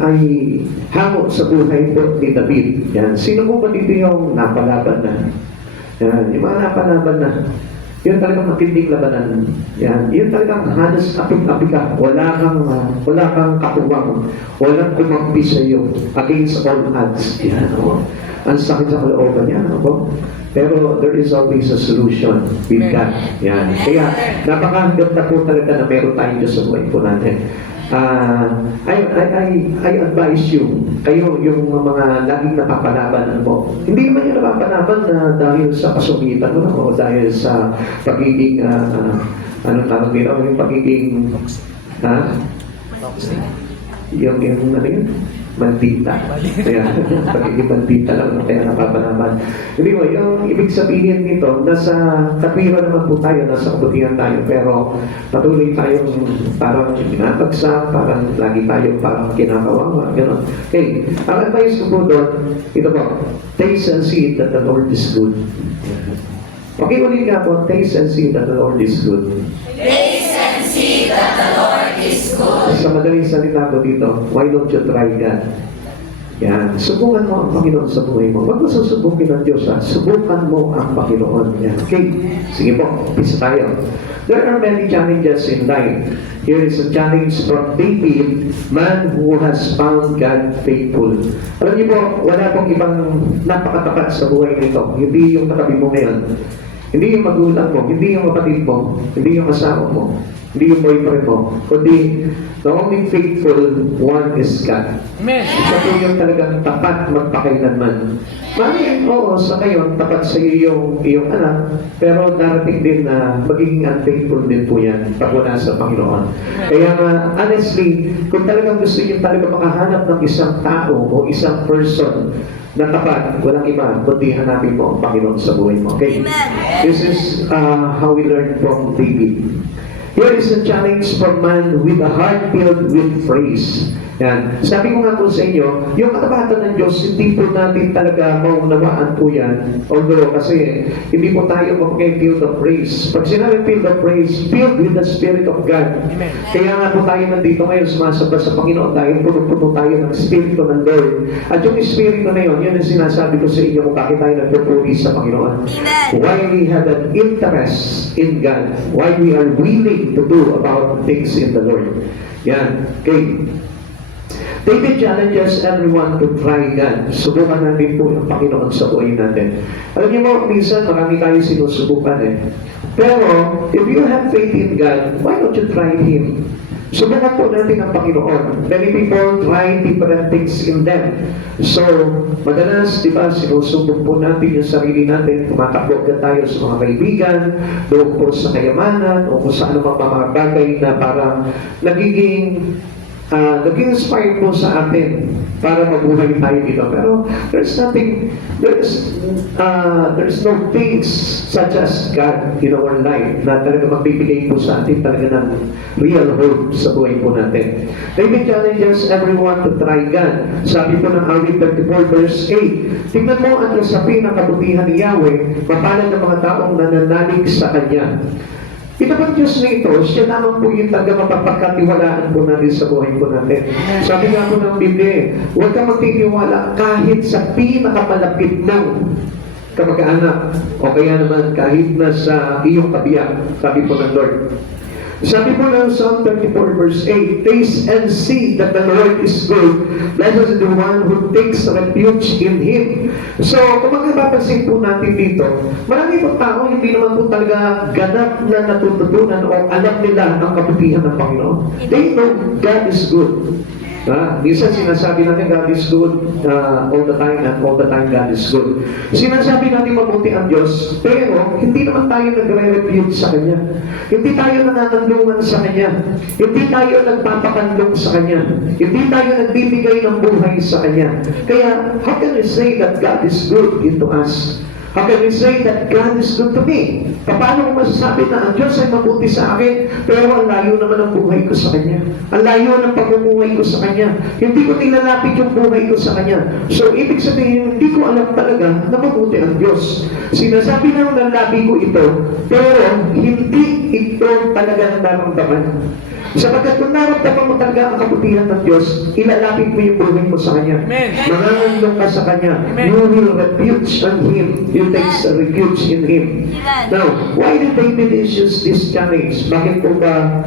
ay hamon sa buhay po ni David. Yan. Sino po ba dito yung napalaban na? Yan. Yung mga napalaban na. Yun talagang matinding labanan. Yan. Yun talagang halos apik-apik ka. Wala kang katuwang. Walang kumampi sa iyo against all odds. Yan. O. Ang sakit sa kalooban yan. O. Pero there is always a solution with God. Yan. Kaya napakahanggang na po talaga na meron tayo sa buhay po natin. I advise you, kayo yung mga laging napapalaban po. Hindi man yung napapalaban na dahil sa kasungitan mo o dahil sa pagiging, anong tawag nila, yung pagiging, yung ano yun? Bandita. Kaya, pagiging bandita lang, kaya napapalaban. Hindi mo, yung ibig sabihin nito, nasa katwiran naman po tayo, nasa kabutihan tayo, pero patuloy tayong parang binabagsak, parang lagi tayo parang kinakawawa, gano'n. Okay, ang advice ko po doon, ito po, taste and see that the Lord is good. Okay, ulit nga po, taste and see that the Lord is good. Taste and see that the Lord is good. Sa madaling salita ko dito, why don't you try God? Yan. Subukan mo ang Panginoon sa buhay mo. Huwag mo susubukin ng Diyos, ha? Subukan mo ang Panginoon. Yan. Okay. Sige po. Pisa tayo. There are many challenges in life. Here is a challenge from David, man who has found God faithful. Alam niyo po, wala pong ibang napakatapat sa buhay nito. Hindi yung katabi mo ngayon. Hindi yung magulang mo, hindi yung kapatid mo, hindi yung asawa mo, hindi yung boyfriend mo, kundi the only faithful one is God. Amen. Siya po yung talagang tapat magpakailanman. Maraming oo, sa ngayon, tapat sa iyo yung anak, pero darating din na magiging unfaithful din po yan pag wala sa Panginoon. Kaya honestly, kung talagang gusto niyo talaga makahanap ng isang tao o isang person na tapat, walang iba, kundi hanapin mo ang Panginoon sa buhay mo. Okay? This is how we learn from David. Here is a challenge from man with a heart filled with praise. Yan. Sabi ko nga po sa inyo, yung katapatan ng Diyos, hindi po natin talaga maunawaan po yan. Although, kasi hindi po tayo makaka-filled of praise. Pag sinabi filled of praise, filled with the Spirit of God. Amen. Kaya nga po tayo nandito ngayon sumasamba sa Panginoon dahil puno-puno tayo ng Espiritu ng Lord. At yung Espiritu na yun, yun ang sinasabi ko sa inyo kung bakit tayo nagpupuri sa Panginoon. Why we have an interest in God. Why we are willing to do about things in the Lord. Yan. Okay. David challenges everyone to try God. Subukan natin po ang Panginoon sa buhay natin. Alam niyo mo, minsan marami tayo sinusubukan eh. Pero, if you have faith in God, why don't you try Him? Subukan po natin ang Panginoon. Many people try different things in them. So, madalas, di ba, sinusubok po natin yung sarili natin. Tumatakbo ka tayo sa mga kaibigan, doon po sa kayamanan, o kung sa anumang mga bagay na parang nagiging nag-inspire po sa atin para mabuhay tayo dito. Pero there's no things such as God in our life na talaga magbibigay po sa atin talaga ng real hope sa buhay po natin. David challenges everyone to try God. Sabi po ng awit 34 verse 8, tingnan mo ang sasabihin ng kabutihan ni Yahweh, mapalad ng mga taong nananalig sa Kanya. Ito bang Diyos na ito, siya naman po yung taga mapapagkatiwalaan po natin sa buhay po natin. Sabi nga po ng Biblia, huwag ka magtitiwala kahit sa pinakamalapit ng kamag-anak o kaya naman kahit na sa iyong kabiyak, sabi po ng Lord. Sabi po ng Psalm 34 verse 8, taste and see that the Lord is good. Blessed is the one who takes refuge in Him. So, kung magpapansin po natin dito, marami po tao hindi naman po talaga ganap na natututunan o alam nila ang kabutihan ng Panginoon. They know God is good. Minsan sinasabi natin God is good all the time and all the time God is good. Sinasabi natin mabuti ang Diyos, pero hindi naman tayo nagre-rebuke sa Kanya. Hindi tayo nananandungan sa Kanya. Hindi tayo nagpapakanlong sa Kanya. Hindi tayo nagbibigay ng buhay sa Kanya. Kaya, how can we say that God is good into us? How can we say that God is good to me? Paano ko masasabi na ang Diyos ay mabuti sa akin, pero ang layo naman ang buhay ko sa Kanya. Ang layo ng pamumuhay ko sa Kanya. Hindi ko nilalapit yung buhay ko sa Kanya. So, ibig sabihin, hindi ko alam talaga na mabuti ang Diyos. Sinasabi ng lalabi ko ito, pero hindi ito talagang naramdaman. Sapagkat kung naramdaman mo talaga ang kabutihan ng Diyos, ilalapit mo yung buhay mo sa Kanya. Amen. Mangangalong ka sa Kanya. Amen. You will refuge on Him. You take refuge in Him. Now, why did David issues this challenge? Bakit po ba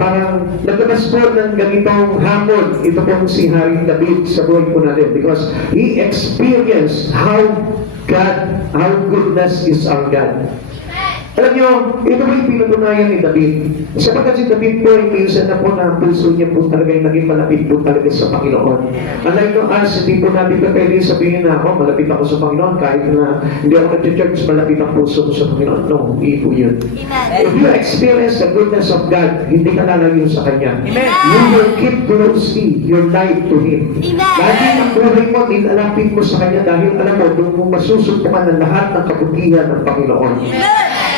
parang naglabas po ng ganitong hamon ito pong si Haring David sa buhay po natin? Because he experienced how goodness is our God. Alam niyo, ito po yung pinatunayan ni David. Sapagkat si David po ay minsan na po na ang puso niya po talaga yung naging malapit po talaga sa Panginoon. Unlike no as, hindi po natin pa pwede sabihin na ako, malapit ako sa Panginoon kahit na hindi ako nag-church, malapit ang puso ko sa Panginoon. No, hindi po yun. If you experience the goodness of God, hindi ka lalayo sa Kanya. Amen. You will keep closely your life to Him. Lagi ang buhay mo, nilalapit mo sa Kanya dahil alam mo, doon mo masusuntukan ng lahat ng kabutihan ng Panginoon.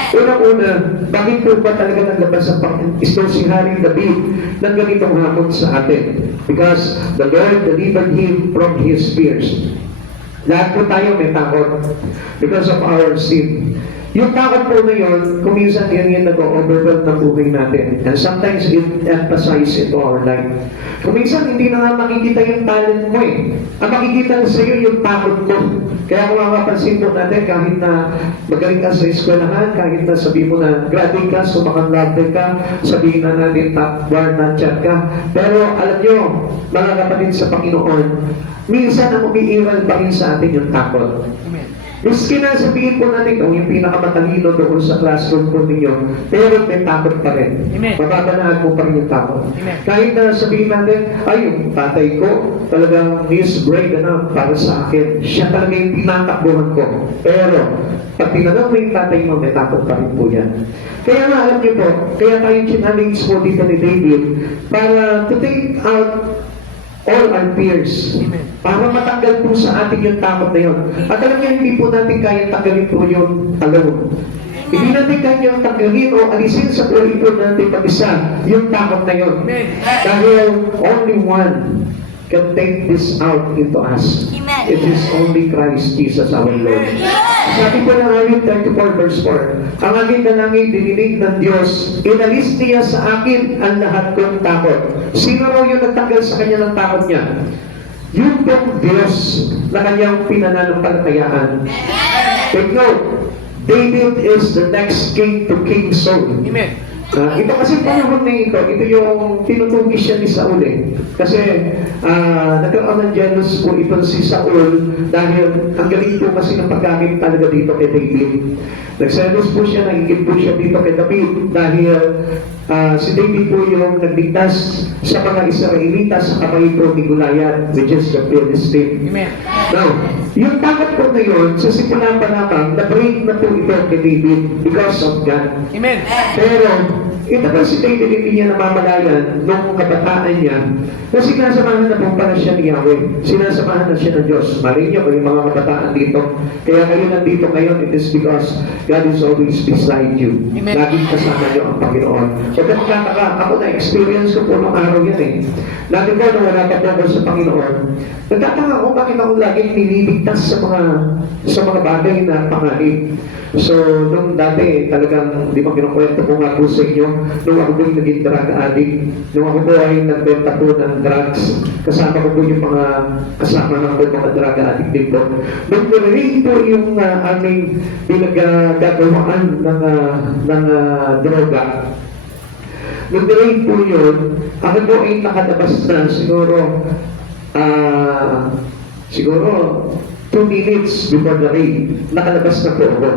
Una-una, bakit po ba talaga naglabas ang Panginoon si Haring David ng ganitong hamon sa atin? Because the Lord delivered him from his fears. Lahat po tayo may takot because of our sin. Yung takot po na yun, kung minsan yan yung nag-overwhelm ng buhay natin. And sometimes it emphasizes into our life. Kung minsan hindi na nga makikita yung talent mo eh. Ang makikita na sa'yo yung takot mo. Kaya kung makapansin po natin, kahit na magaling ka sa eskwelahan, kahit na sabihin mo na graduate ka, sumakang-graduate ka, sabihin na natin top bar na chat ka. Pero alam nyo, mga kapatid sa Panginoon, minsan ang umiiral pa rin sa atin yung takot. Miski na sabihin po natin kung yung pinakamatalino doon sa classroom po ninyo, pero may takot pa rin. Amen. Mababanaan mo pa rin yung takot. Amen. Kahit na sabihin natin, ay, yung tatay ko, talagang is great enough para sa akin. Siya talaga yung tinatakbuhan ko. Pero, pag tinanong mo yung tatay mo, may takot pa rin po yan. Kaya nga, alam niyo po, kaya tayo challenge po dito ni David para to take out all our fears. Para matanggal po sa atin yung takot na yun. At alam niyo, hindi po natin kaya tanggalin po yun alone. Hindi natin kaya tanggalin o alisin sa buhay po natin pag-isa yung takot na yun. Dahil only one can take this out into us. It is only Christ Jesus our Lord. Sabi po ng awit 34 verse 4, ang aking dalangin dininig ng Diyos, inalis niya sa akin ang lahat kong takot. Sino raw yung nagtanggal sa kanya ng takot niya? Yung pong Diyos na kanyang pinananampalatayaan. Take note, David is the next king to King Saul. Amen. Ito kasi panahon na ito yung tinutugis siya ni Saul eh. Kasi nagkaroon ng jealous po ito si Saul dahil ang galing po kasi ng paggamit talaga dito kay David. Nagselos po siya, nagigit po siya dito kay David dahil si David po yung nagligtas sa mga Israelita sa kamay po ni Goliath, which is the Philistine. Amen. Now, yung takot po na yun, sa simula pa lamang, na-break na po ito kay David because of God. Amen. Pero, ito ba si David hindi niya namamalayan nung kabataan niya na sinasamahan na po pala siya ni Yahweh. Sinasamahan na siya ng Diyos. Marin niyo yung mga kabataan dito. Kaya kayo nandito ngayon, it is because God is always beside you. Amen. Laging kasama niyo ang Panginoon. Huwag ka magtataka. Ako na-experience ko po nung araw yan eh. Lagi ko nung wala pa po ako sa Panginoon, nagtataka ako bakit ako laging nililigtas sa mga bagay na pangalit. So, nung dati, talagang, di ba kinukwento ko nga po sa inyo, nung ako po yung naging drug addict, nung ako po ay nagbenta po ng drugs, kasama ko po yung mga kasama ng mga drug addict dito. Nung narinig po yung aming pinaggagawaan ng droga, nung narinig po yun, ako po ay nakalabas na siguro 2 minutes before the raid, nakalabas na po ako.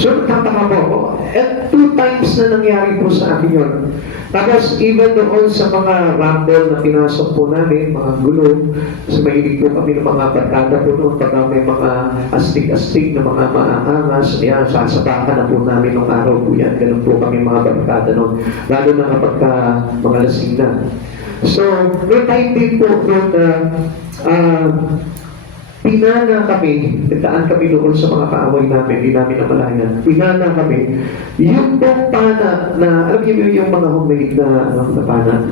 So, nagtataka po ako. At 2 times na nangyari po sa akin yun. Tapos, even doon sa mga rumble na pinasok po namin, mga gulo, so mahilig po kami ng mga barkada po noon, pag may mga astig-astig na mga maaangas, yan, sasabakan na po namin ng araw po yan. Ganun po kami mga barkada noon. Lalo na kapag mga lasing na. So, may time din po noon na pinana kami, nagdaan kami doon sa mga kaaway namin, hindi namin namalayan. Pinana kami. Yung pong pana na, alam niyo yung mga homemade na pana.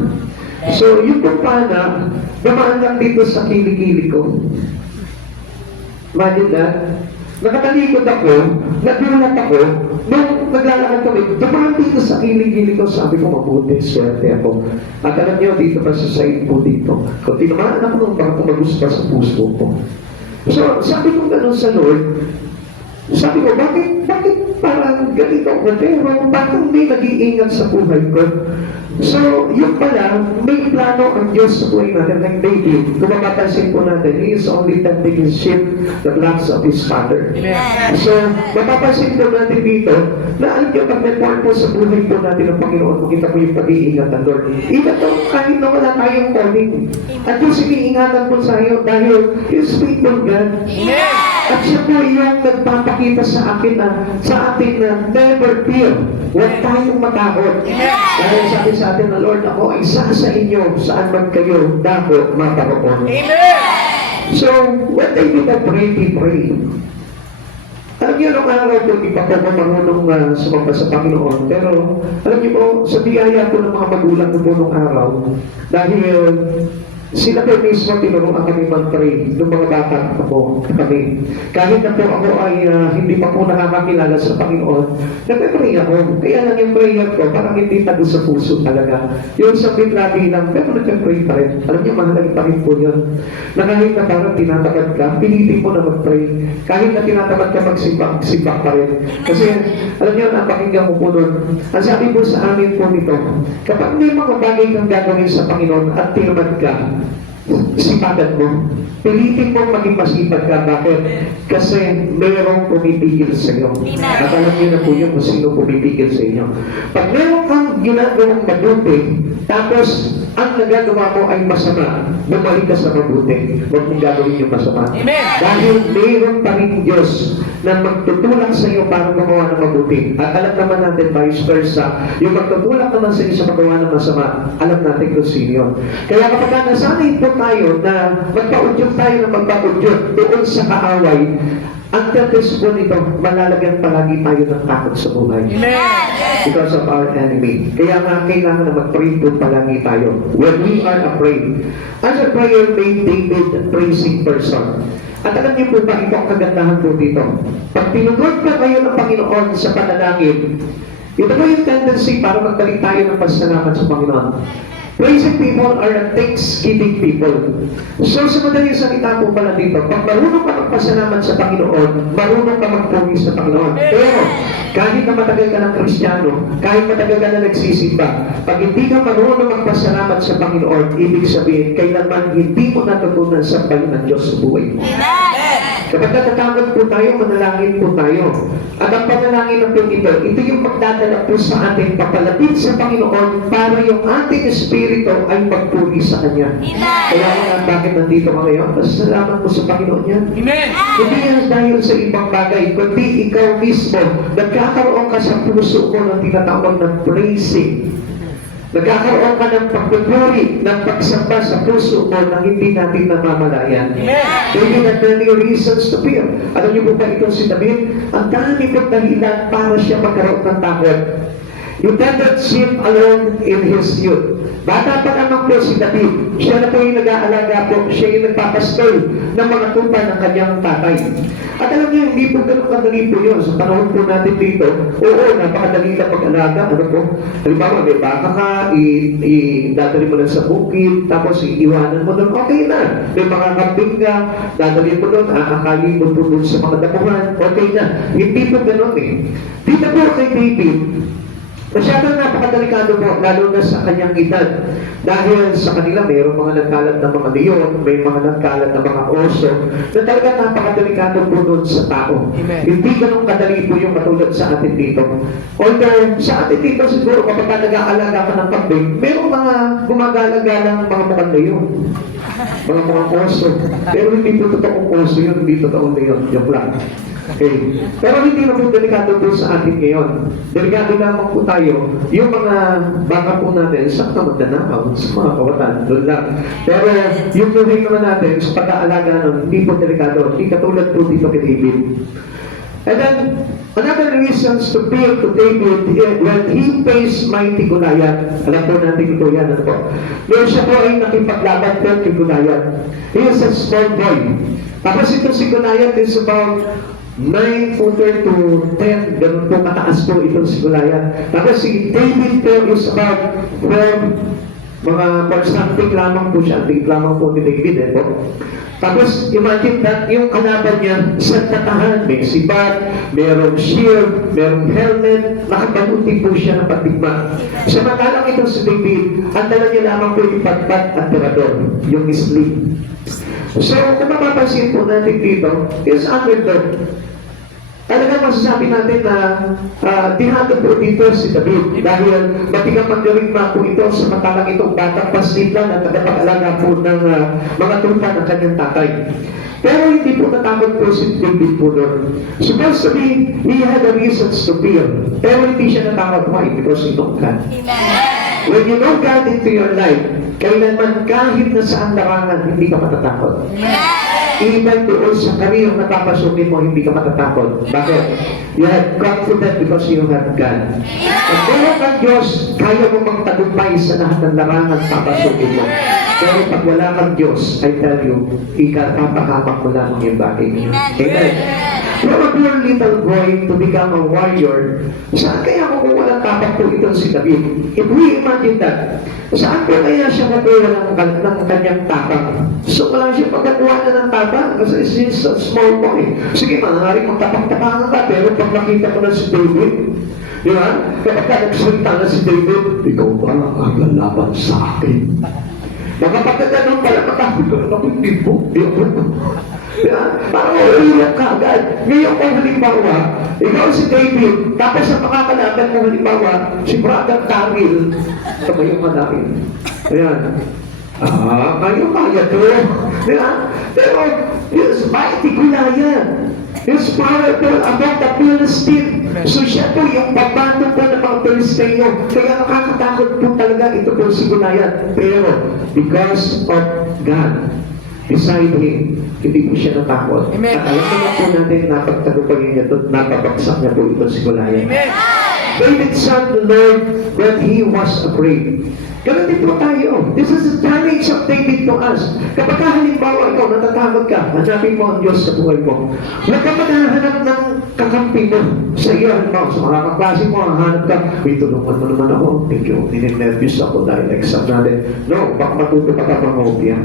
So, yung pong pana, namaan lang dito sa kilikili ko. Imagine that. Nakatalikod ako, nagulat ako, nung naglalakad kami, dumaan dito sa kilig-kilig ko, sabi ko, mabuti, swerte ako. At alam niyo, dito pa sa side po dito, kung tinamaan ako nung baka tumagos pa sa puso ko. So, sabi ko gano'n sa Lord, sabi ko, bakit parang ganito ako, pero bakit hindi nag-iingat sa buhay ko? So, yun pala, may plano ang Diyos sa buhay natin, like David. Kung mapapansin po natin, he is only tending his sheep, the flocks of his father. So, mapapansin po natin dito, na alam niyo, pag may purpose sa buhay po natin ng Panginoon, makita po yung pag-iingat ng Lord. Even though, kahit na wala tayong calling, at Diyos iniingatan po sa'yo dahil He's faithful God. At siya po yung nagpapakita sa akin na never fear. Huwag tayong matakot. Dahil sabi sa atin na Lord, ako ay isa sa inyo, saan man kayo dako maparoon. So, when they did that pray, he prayed. Alam niyo, nung araw po, di pa po marunong sumamba sa Panginoon. Pero, alam niyo po, sa biyaya po ng mga magulang ko po nung araw, dahil sila po mismo tinuruan kami mag-pray nung mga bata po kami. Kahit na po ako ay hindi pa po nakakakilala sa Panginoon, nagpe-pray ako. Kaya lang yung prayer ko, parang hindi tago sa puso talaga. Yung sa bitrabi lang, pero nagpe-pray pa rin. Alam niyo, mahalaga pa rin po yun. Na kahit na parang tinatamad ka, pilitin mo na mag-pray. Kahit na tinatamad ka magsimbak pa rin. Kasi, alam niyo, napakinggan mo po nun. Ang sabi po sa amin po nito, kapag may mga bagay kang gagawin sa Panginoon at tinamad ka, sipagan mo. Pilitin mo maging masipag ka. Bakit? Kasi mayroong pumipigil sa iyo. At alam niyo na po yun kung sino pumipigil sa inyo. Pag meron kang ginagawang mabuti, tapos ang nagagawa mo ay masama, bumalik ka sa mabuti. Huwag mong gagawin yung masama. Dahil mayroon pa rin Diyos na magtutulak sa iyo para gumawa ng mabuti. At alam naman natin, vice versa, yung magtutulak naman sa iyo sa paggawa ng masama, alam natin kung sino yun. Kaya kapag nasanay po tayo na magpaudyot tayo ng magpaudyot doon sa kaaway, ang purpose po nito, malalagyan palagi tayo ng takot sa buhay. Because of our enemy. Kaya nga, kailangan na mag-pray po palagi tayo. When we are afraid. As a prayer made David a praising person. At alam niyo po ba, ito ang kagandahan po dito. Pag pinugod pa kayo ng Panginoon sa panalangin, ito po yung tendency para magbalik tayo ng pasalamat sa Panginoon. Praising people are a thanksgiving people. So, sa madaling salita po pala dito, pag marunong ka magpasalamat sa Panginoon, marunong ka magpuri sa Panginoon. Pero, kahit na matagal ka ng Kristiyano, kahit matagal ka na nagsisimba, pag hindi ka marunong magpasalamat sa Panginoon, ibig sabihin, kailanman hindi mo natutunan sa paling ng Diyos sa buhay mo. Kapag natatakot po tayo, manalangin po tayo. At ang panalangin na po ito yung magdadala po sa ating papalapit sa Panginoon para yung ating espiritu ay magpuri sa Kanya. Kaya nga, bakit nandito ka ngayon? Pasalamat mo sa Panginoon yan. Hindi yan dahil sa ibang bagay, kundi ikaw mismo, nagkakaroon ka sa puso mo ng tinatawag ng praising. Nagkakaroon ka ng pagpupuri, ng pagsamba sa puso mo na hindi natin namamalayan. David had many reasons to fear. Alam niyo po ba ito si David? Ang dami pong dahilan para siya magkaroon ng takot. You cannot sit alone in his youth. Bata pa naman po si David. Siya na po yung nag-aalaga po. Siya yung nagpapastol ng mga tupa ng kanyang tatay. At alam niyo, hindi po ganun kadali po yun. Sa panahon po natin dito, oo, napakadali lang mag-alaga. Ano po? Halimbawa, may baka ka, dadali mo lang sa bukid, tapos iiwanan mo doon, okay na. May mga kambing ka, dadali mo doon, aakakalin mo po doon sa mga damuhan, okay na. Hindi po ganun eh. Dito po kay David, masyadong napakadelikado po, lalo na sa kanyang edad. Dahil sa kanila, mayroong mga nagkalat na mga leon, may mga nagkalat na mga oso, na talaga napakadelikado po doon sa tao. Hindi ganun kadali po yung matulad sa atin dito. Although, sa atin dito siguro, kapag nag-aalaga ka ng kambing, mayroong mga gumagala-galang mga mukhang leon. Mga oso. Pero hindi po totoong oso yun, hindi totoong leon. Yung lang. Okay. Pero hindi na po delikado po sa atin ngayon. Delikado lamang po tayo, yung mga baka po natin, saan na magdanakaw? Sa mga kawatan, doon lang. Pero yung buhay naman natin, sa pag-aalaga nun, hindi po delikado. Hindi katulad po dito kay David. And then, another reasons to fear to David, when he faced mighty Goliath, alam po natin ito yan, ano po? Ngayon siya po ay nakipaglaban po kay Goliath. He is a small boy. Tapos ito si Goliath is about 9 footer to 10, ganun po mataas po itong si Goliath. Tapos si David po is about 4, mga something lamang po siya, tig lamang po ni David po. Tapos imagine that yung kalaban niya sa tatahan, may sibat, merong shield, merong helmet, nakabaluti po siya ng patigma. Samantalang ito si David, ang dala niya lamang po yung patpat at tirador, yung sling. So, kung mapapansin po natin dito, is underdog. Talagang masasabi natin na dinado po dito si David dahil matigang mandirigma po ito samantalang itong batang paslit lang at tagapag-alaga po ng mga tupa ng kanyang tatay. Pero hindi po natakot po si David po doon. Supposed to be, he had a reasons to fear. Pero hindi siya natakot. Why? Because he knows God. When you know God into your life, kailanman kahit na saan larangan, hindi ka matatakot. Even doon sa career na papasukin mo, hindi ka matatakot. Bakit? You have confidence because you have God. At meron kang Diyos, kaya mo magtagumpay sa lahat ng larangan papasukin mo. Pero pag wala kang Diyos, I tell you, papahamak mo lamang yung bagay niyo. Amen. From a poor little boy to become a warrior, saan kaya kung walang tapak po ito si David? If we imagine that, saan po kaya siya magawa ng kanyang tapak? So wala siya pagkagawa na ng tapak kasi he's a small boy. Sige, maaaring magtapak-tapakan ka, pero pag nakita ko na si David, di ba? Kapag nagsalita na si David, ikaw ba ang lalaban sa akin? Baka pagkaganon pala matakot ka na hindi po. Diba? Parang uulok ka agad. Ngayon kung halimbawa, ikaw si David, tapos ang makakalaban mo halimbawa, si Brother Taril, kabayong malakin. Ayan. Kayo kaya to. Diba? Pero, he's mighty Goliath. He's powerful above the Philistine. So siya po yung pabato po ng mga Pilisteo. Kaya nakakatakot po talaga ito po si Goliath. Pero, because of God, beside him, hindi po siya natakot. Amen. At alam naman po natin, napagtagumpayin niya ito, napabagsak niya po ito si Goliath. Amen. David sought the Lord when he was afraid. Ganun din po tayo. This is the challenge of David to us. Kapag halimbawa ikaw natatakot ka, hanapin mo ang Diyos sa buhay mo. Huwag ka maghahanap ng kakampi mo sa iyo. Halimbawa, sa mga kaklase mo, hanap ka, may tulungan mo naman ako. Thank you. Nininervous ako dahil exam natin. No, baka matuto pa ka pang hobya.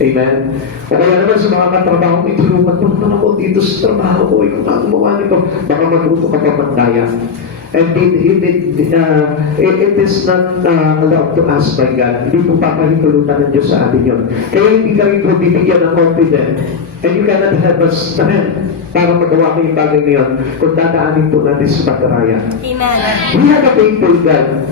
Amen? O kaya naman sa mga katrabaho, may tulungan mo naman ako dito sa trabaho ko. Ikaw na gumawa nito. Baka matuto ka pa mandaya. And it is not allowed to us by God. Hindi po papahintulutan ng Diyos sa atin yun. Kaya hindi ka rin po bibigyan ng confidence. And you cannot have a strength para magawa ko yung bagay na yun kung dadaanin po natin sa pataraya. Amen. We have a faithful God.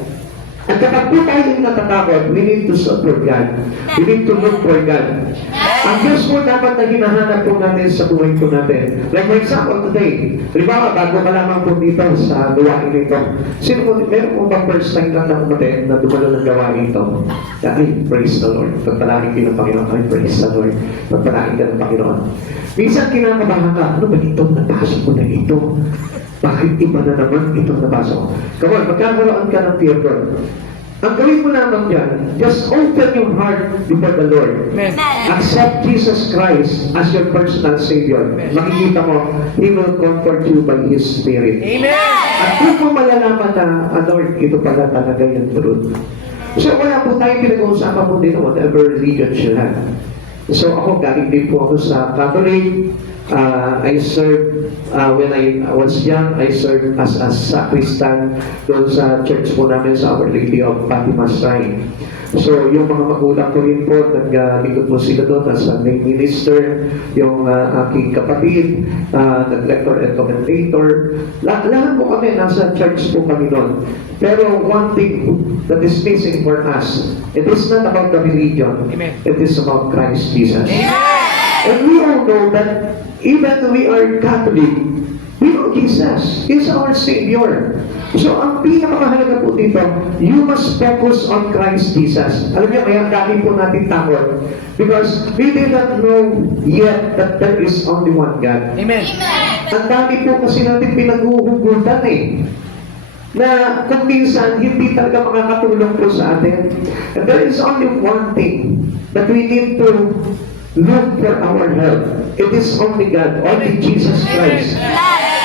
At kapag po tayo natatakot, we need to search for God. We need to look for God. Ang Diyos po dapat na hinahanap po natin sa buhay po natin. Like for example, today, halimbawa, bago ka lamang po dito sa gawain nito, sino po, meron po bang first time lang na umaten na dumalo ng gawain ito? Ay, praise the Lord. Pagpalain ka ng Panginoon. Ay, praise the Lord. Pagpalain ka ng Panginoon. Minsan kinakabahan ka, ano ba ito? Napasok ko na ito. Bakit iba na naman itong nabasa ko? Come on, magkakaroon ka ng fear God. Ang gawin mo lamang yan, just open your heart before the Lord. Amen. Accept Jesus Christ as your personal Savior. Makikita mo, He will comfort you by His Spirit. Amen. At kung mo malalaman na, Lord, ito pala talaga yung truth. So wala po tayong pinag-uusapan po dito, whatever religion you have. So ako, galing din po ako sa Catholic. I served, when I was young, I served as a sacristan doon sa church po namin sa Our Lady of Fatima Shrine. So, yung mga magulang ko rin po, nag-likod po sila doon as a lay minister, yung aking kapatid, nag-lector and commentator. Lahat po kami, nasa church po kami doon. Pero one thing that is missing for us, it is not about the religion, Amen. it is about Christ Jesus. Amen. And we all know that even we are Catholic, we know Jesus. He's our Savior. So, ang pinakamahalaga po dito, you must focus on Christ Jesus. Alam niyo, kaya dami po natin takot. Because we did not know yet that there is only one God. Amen. Ang dami po kasi natin pinaghuhugutan na kung minsan hindi talaga makakatulong po sa atin. And there is only one thing that we need to look for our help. It is only God, only Jesus Christ.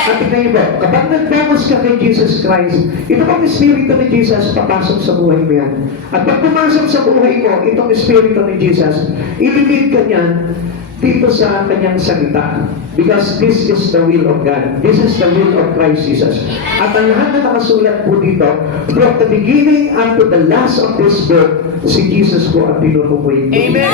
At tingnan niyo po, kapag nag-focus ka kay Jesus Christ, ito pang Espiritu ni Jesus, papasok sa buhay mo yan. At pag pumasok sa buhay mo, itong Espiritu ni Jesus, ililid ka niyan dito sa kanyang salita. Because this is the will of God. This is the will of Christ Jesus. At ang lahat na nakasulat po dito, from the beginning unto the last of this book, si Jesus po ang pinupupuin po. Amen.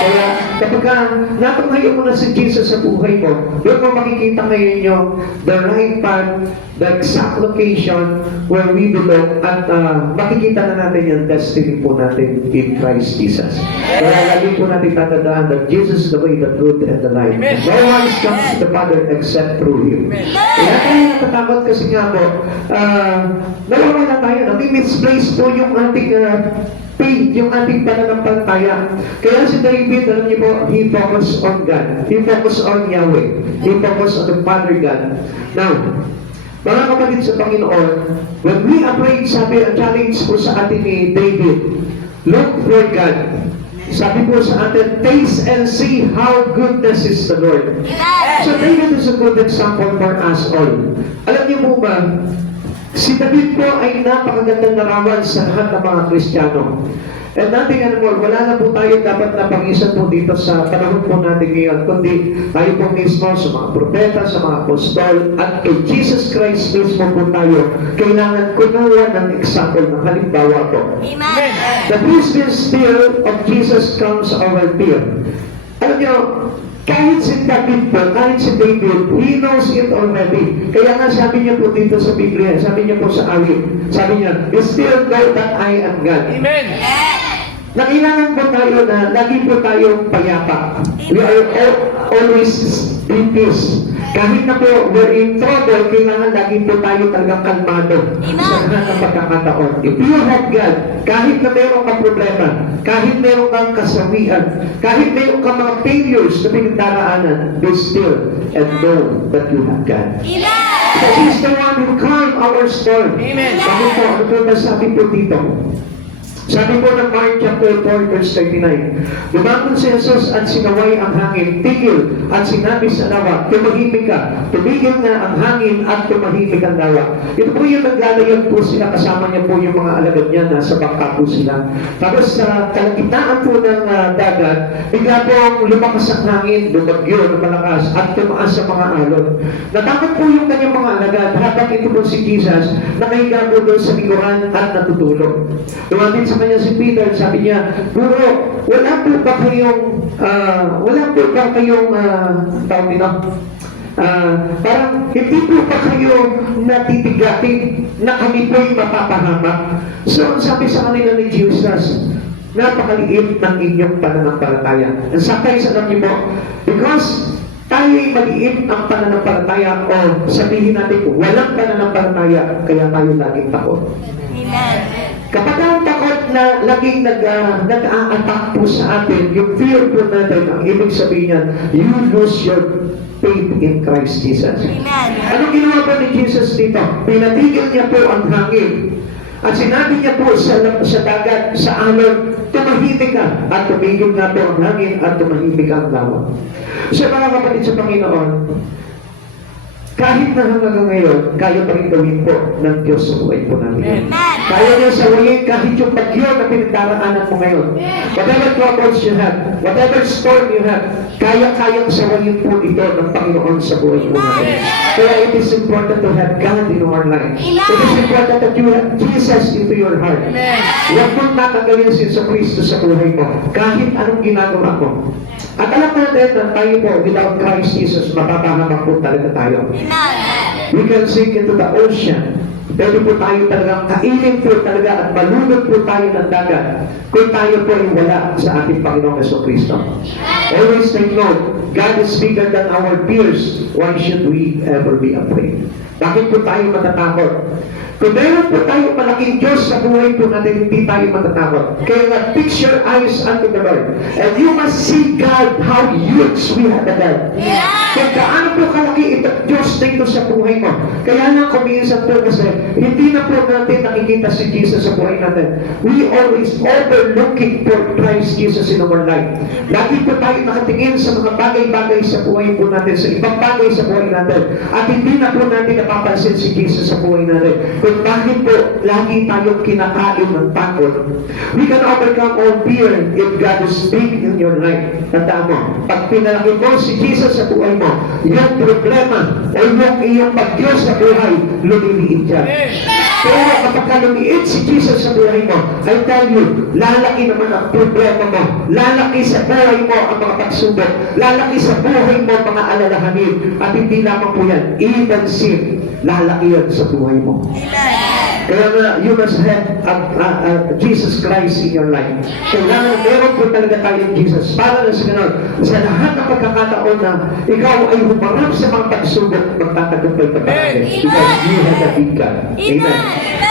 Kaya kapag natunghayo mo na si Jesus sa buhay mo, doon mo makikita ngayon yung the right path, the exact location where we belong, at makikita na natin yung destiny po natin in Christ Jesus. Kaya lagi po natin tatandaan that Jesus is the way, the truth, and the life. No one comes to the Father except through Him. Kaya tayo natatakot kasi nga po, nawawala tayo, nami-misplace po yung ating faith, yung ating pananampalataya. Kaya si David, alam niyo po, he focused on God. He focused on Yahweh. He focused on the Father God. Now, mga kapatid sa Panginoon, when we are praying, sabi, ang challenge po sa atin ni David, look for God. Sabi po sa atin, taste and see how goodness is the Lord. So David is a good example for us all. Alam niyo po ba, si David po ay napakagandang larawan sa lahat ng mga Kristiyano. And nothing anymore, wala na po tayo dapat napangisan po dito sa panahon po natin ngayon, kundi tayo po mismo sa mga propeta, sa mga apostol, at kay Jesus Christ mismo po tayo kailangan kunawa ng example, ng halimbawa po. Amen. The Christian spirit of Jesus comes our fear. Alam niyo, kahit si David po, kahit si David, he knows it already. Kaya nga sabi niya po dito sa Biblia, sabi niya po sa awit, sabi niya, still know that I am God. Amen. Kailangan po tayo na lagi po tayong payapa. We are always in peace. Kahit na po we're in trouble, kailangan lagi po tayo talagang kalmado sa lahat ng pagkakataon. If you have God, kahit na meron kang problema, kahit meron kang kasawian, kahit meron kang mga failures na pinagdaraanan, be still and know that you have God. Because He's the one who calm our storm. Amen. Bakit po, ano po ba sabi po dito? Sabi po ng Mark chapter 4 verse 39, lumakon si Jesus at sinaway ang hangin, tigil, at sinabi sa lawa, tumahimik ka. Tumigil na ang hangin at tumahimik ang lawa. Ito po yung naglalayag po sila, kasama niya po yung mga alagad niya, nasa bangka po sila. Tapos sa kalagitnaan po ng dagat, bigla po lumakas ang hangin, lumagyo ng malakas, at tumaas sa mga alon. Natakot po yung kanyang mga alagad, habang ito po si Jesus, nakahiga po doon sa likuran at natutulog. Lumapit sa kanya si Peter, sabi niya, Guro, wala po ba kayong tawag nito? Parang hindi po ba kayo natitigatin na kami po'y mapapahamak? So, ang sabi sa kanila ni Jesus, napakaliit ng inyong pananampalataya. Ang sakay sa alam niyo po, because tayo'y maliit ang pananampalataya o sabihin natin po, walang pananampalataya, kaya tayo laging takot. Amen. Kapag ang takot na laging nag-a-attack po sa atin, yung fear po natin, ang ibig sabihin niya, you lose your faith in Christ Jesus. Amen. Anong ginawa po ni Jesus dito? Pinatigil niya po ang hangin. At sinabi niya po sa dagat, sa alon, tumahimik ka. At tumigil nga po ang hangin at tumahimik ang lawa. So mga kapatid sa Panginoon, kahit na hanggang ngayon, kaya pa rin gawin po ng Diyos sa buhay po natin. Kaya niya sawayin kahit yung bagyo na pinagdaraanan mo ngayon. Whatever troubles you have, whatever storm you have, kaya-kayang sawayin po ito ng Panginoon sa buhay po natin. Kaya it is important to have God in our life. It is important that you have Jesus into your heart. Huwag mong natanggalin si Kristo sa buhay mo, kahit anong ginagawa mo. At alam natin na tayo po, without Christ Jesus, mapapahamak po talaga tayo. We can sink into the ocean. Pwede po tayo talagang kainin po talaga at malunod po tayo ng dagat kung tayo po ay wala sa ating Panginoong Jesucristo. Always take note, God is bigger than our fears. Why should we ever be afraid? Bakit po tayo matatakot? Kung meron po tayong malaking Diyos sa buhay po natin, hindi tayo matatakot. Kaya nga, fix your eyes unto the Lord. And you must see God, how huge we have the God. Kaya gaano po kalaki itong Diyos na ito sa buhay mo. Kaya nga, kuminsan po kasi, hindi na po natin nakikita si Jesus sa buhay natin. We always overlooking for Christ Jesus in our life. Lagi po tayo nakatingin sa mga bagay-bagay sa buhay po natin, sa ibang bagay sa buhay natin. At hindi na po natin napapansin si Jesus sa buhay natin. Kung bakit po lagi tayong kinakain ng takot. We can overcome all fear if God is big in your life. Tandaan mo, pag pinalaki mo si Jesus sa buhay mo, yung problema o yung iyong pag-Diyos sa buhay, lumiliit yan. Pero kapag lumiit si Jesus sa buhay mo, I tell you, lalaki naman ang problema mo. Lalaki sa buhay mo ang mga pagsubok. Lalaki sa buhay mo ang mga alalahanin. At hindi lamang po yan, even sin, lalaki yan sa buhay mo. Kaya nga, you must have Jesus Christ in your life. Kailangan meron po talaga tayong Jesus. Para na sa ganun, sa lahat ng pagkakataon na ikaw ay humarap sa mga pagsubok, magtatagumpay ka pa natin. Because you have a big God. Amen.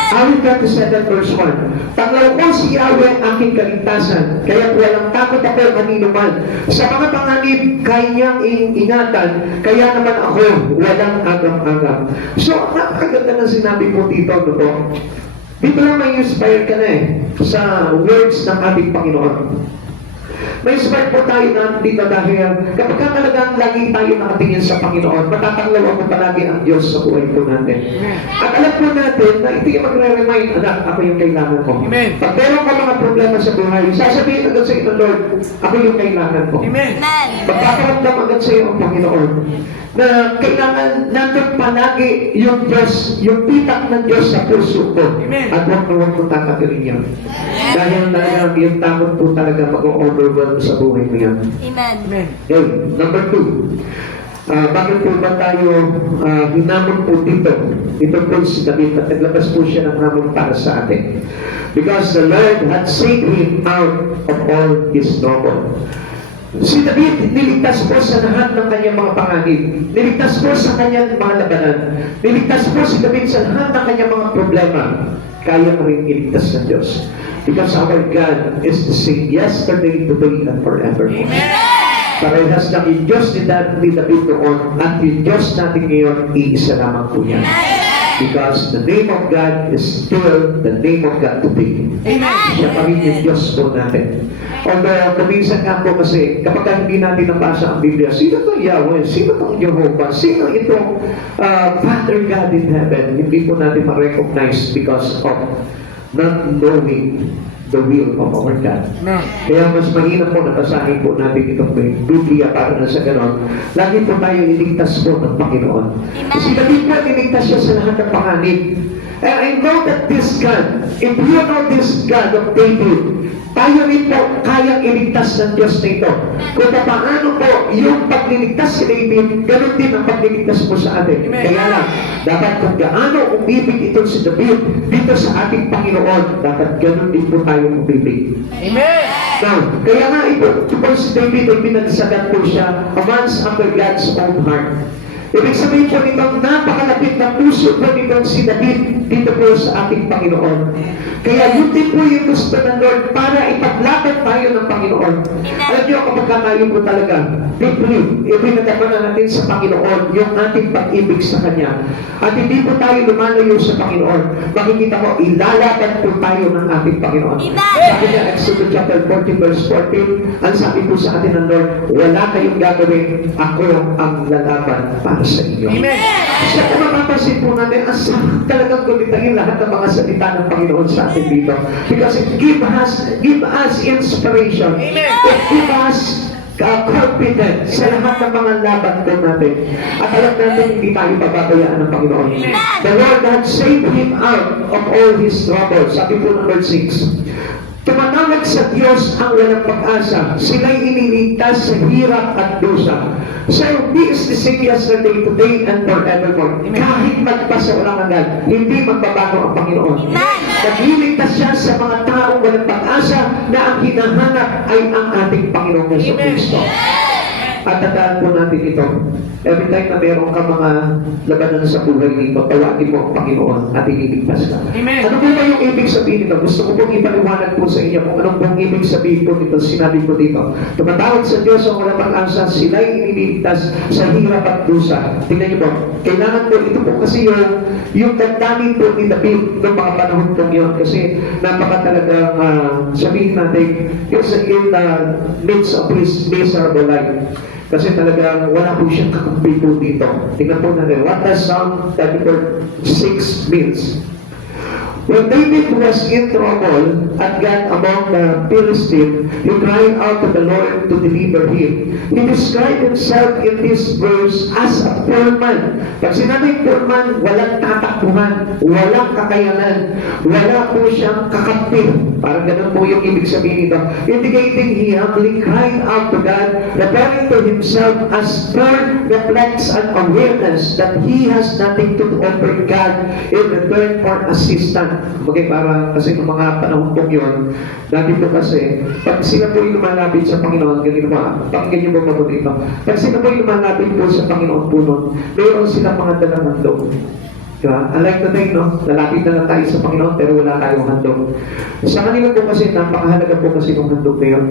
Awit 27 verse 1. Tanglaw ko si Yahweh ang aking kaligtasan, kaya walang takot ako kanino man. Sa mga panganib, kanyang ingatan, kaya naman ako walang agam-agam. So, napakaganda na sinabi po dito, no? Dito lang may inspire ka na sa words ng ating Panginoon. May inspire po tayo na dito dahil kapag talagang lagi tayo nakatingin sa Panginoon, matatanglaw mo palagi ang Diyos sa buhay po natin. At alam po natin na ito yung magre-remind, anak, ako yung kailangan ko. Amen. Pag meron ka mga problema sa buhay, sasabihin agad sa ito, Lord, ako yung kailangan ko. Amen. Magpaparamdam agad sa iyo ang Panginoon na kailangan nandun palagi yung Diyos, yung pitak ng Diyos sa puso ko. Amen. At huwag mo tatakirin yan. Dahil talagang yung takot po talaga mag-overwhelm sa buhay mo yan. Amen. Okay, number 2. Bakit po ba tayo hinamon po dito? Ito po si David at naglabas po siya ng hamon para sa atin. Because the Lord had saved him out of all his trouble. Si David, niligtas po sa lahat ng kanyang mga panganib. Niligtas po sa kanyang mga labanan. Niligtas po si David sa lahat ng kanyang mga problema. Kaya ko rin iligtas ng Diyos. Because our God is the same yesterday, today, and forever. Parehas lang yung Diyos ni David noon at yung Diyos natin ngayon, iisa lamang po yan. Because the name of God is still the name of God today. Siya pa rin yung Diyos po natin. Although, kuminsan nga po kasi, kapag hindi natin nabasa ang Biblia, sino itong Yahweh? Sino itong Jehovah? Sino itong Father God in heaven? Hindi po natin ma-recognize because of not knowing the will of our God. Kaya mas mahirap po na basahin po natin itong Biblia para na sa ganon. Lagi po tayo iligtas po ng Panginoon. Kasi David po, iligtas siya sa lahat ng panganib. And I know that this God, if you know this God of David, tayo rin po kayang iligtas ng Diyos na ito. Kung paano po yung pagliligtas si David, ganoon din ang pagliligtas mo sa atin. Kaya lang, dapat kung gaano umibig ito si David dito sa ating Panginoon, dapat ganoon din po tayo umibig. Amen. Now, kaya nga ito po si David ay binagsagan po siya a man's after God's own heart. Ibig sabihin po nitong napakalapit na puso po nitong si David dito po sa ating Panginoon. Kaya yun din po yung gusto ng Lord para ipaglaban tayo ng Panginoon. Alam niyo, kapag tayo po talaga, deeply, ipinagkapanan natin sa Panginoon yung ating pag-ibig sa Kanya. At hindi po tayo lumalayo sa Panginoon. Makikita mo, ilalaban po tayo ng ating Panginoon. Sabi niya, Exodus chapter 14 verse 14, ang sabi po sa atin ng Lord, wala kayong gagawin, ako ang lalaban para sa inyo. Amen. Siya kung mapapansin po natin, ang sarap talagang gulitahin lahat ng mga salita ng Panginoon sa atin dito. Because it give us inspiration. Amen. It give us confidence sa lahat ng mga laban po natin. At alam natin, hindi tayo pababayaan ng Panginoon. The Lord had saved him out of all his troubles. Sabi po number 6. Tumatawag sa Diyos ang walang pag-asa. Sila'y iniligtas sa hirap at dusa. So, He is the same yesterday, today, and forevermore. Kahit magpasa walang hanggan, hindi magbabago ang Panginoon. Nagliligtas siya sa mga taong walang pag-asa na ang hinahanap ay ang ating Panginoong Yesu Cristo. At tandaan po natin ito, every time na meron ka mga labanan sa buhay dito, tawagin mo ang Panginoon at ililigtas ka. Amen. Ano po ba yung ibig sabihin nito? Gusto ko pong ipaliwanag po sa inyo kung anong pong ibig sabihin po nito, sinabi ko dito. Tumatawag sa Diyos ang walang pag-asa, sila'y ililigtas sa hirap at dusa. Tingnan niyo po, kailangan po, ito po kasi yung damdamin po ni David noong mga panahon po yun, kasi napaka talagang sabihin natin, yung sa in the midst of his miserable life. Kasi talagang wala po siyang kakampi po dito. Tingnan po natin, what does Psalm 34:6 means? When David was in trouble at got among the Philistines, he cried out to the Lord to deliver him. He described himself in this verse as a poor man. Pag sinabing poor man, walang tatakbuhan, walang kakayanan, wala po siyang kakampi. Parang ganun po yung ibig sabihin nito. Indicating he humbly cried out to God, referring to himself as poor, reflects an awareness that he has nothing to offer God in return for assistance. Okay, para kasi ng mga panahon po yun, dati po kasi, pag sila po yung lumalapit sa Panginoon, ganito ba, pakinggan niyo po mabuti ito. Pag sila po yung lumalapit po sa Panginoon po nun, mayroon silang mga dalang handog. Diba? Unlike today, no? Lalapit na lang tayo sa Panginoon pero wala tayong handog. Sa kanila po kasi, napakahalaga po kasi ng handog na yun.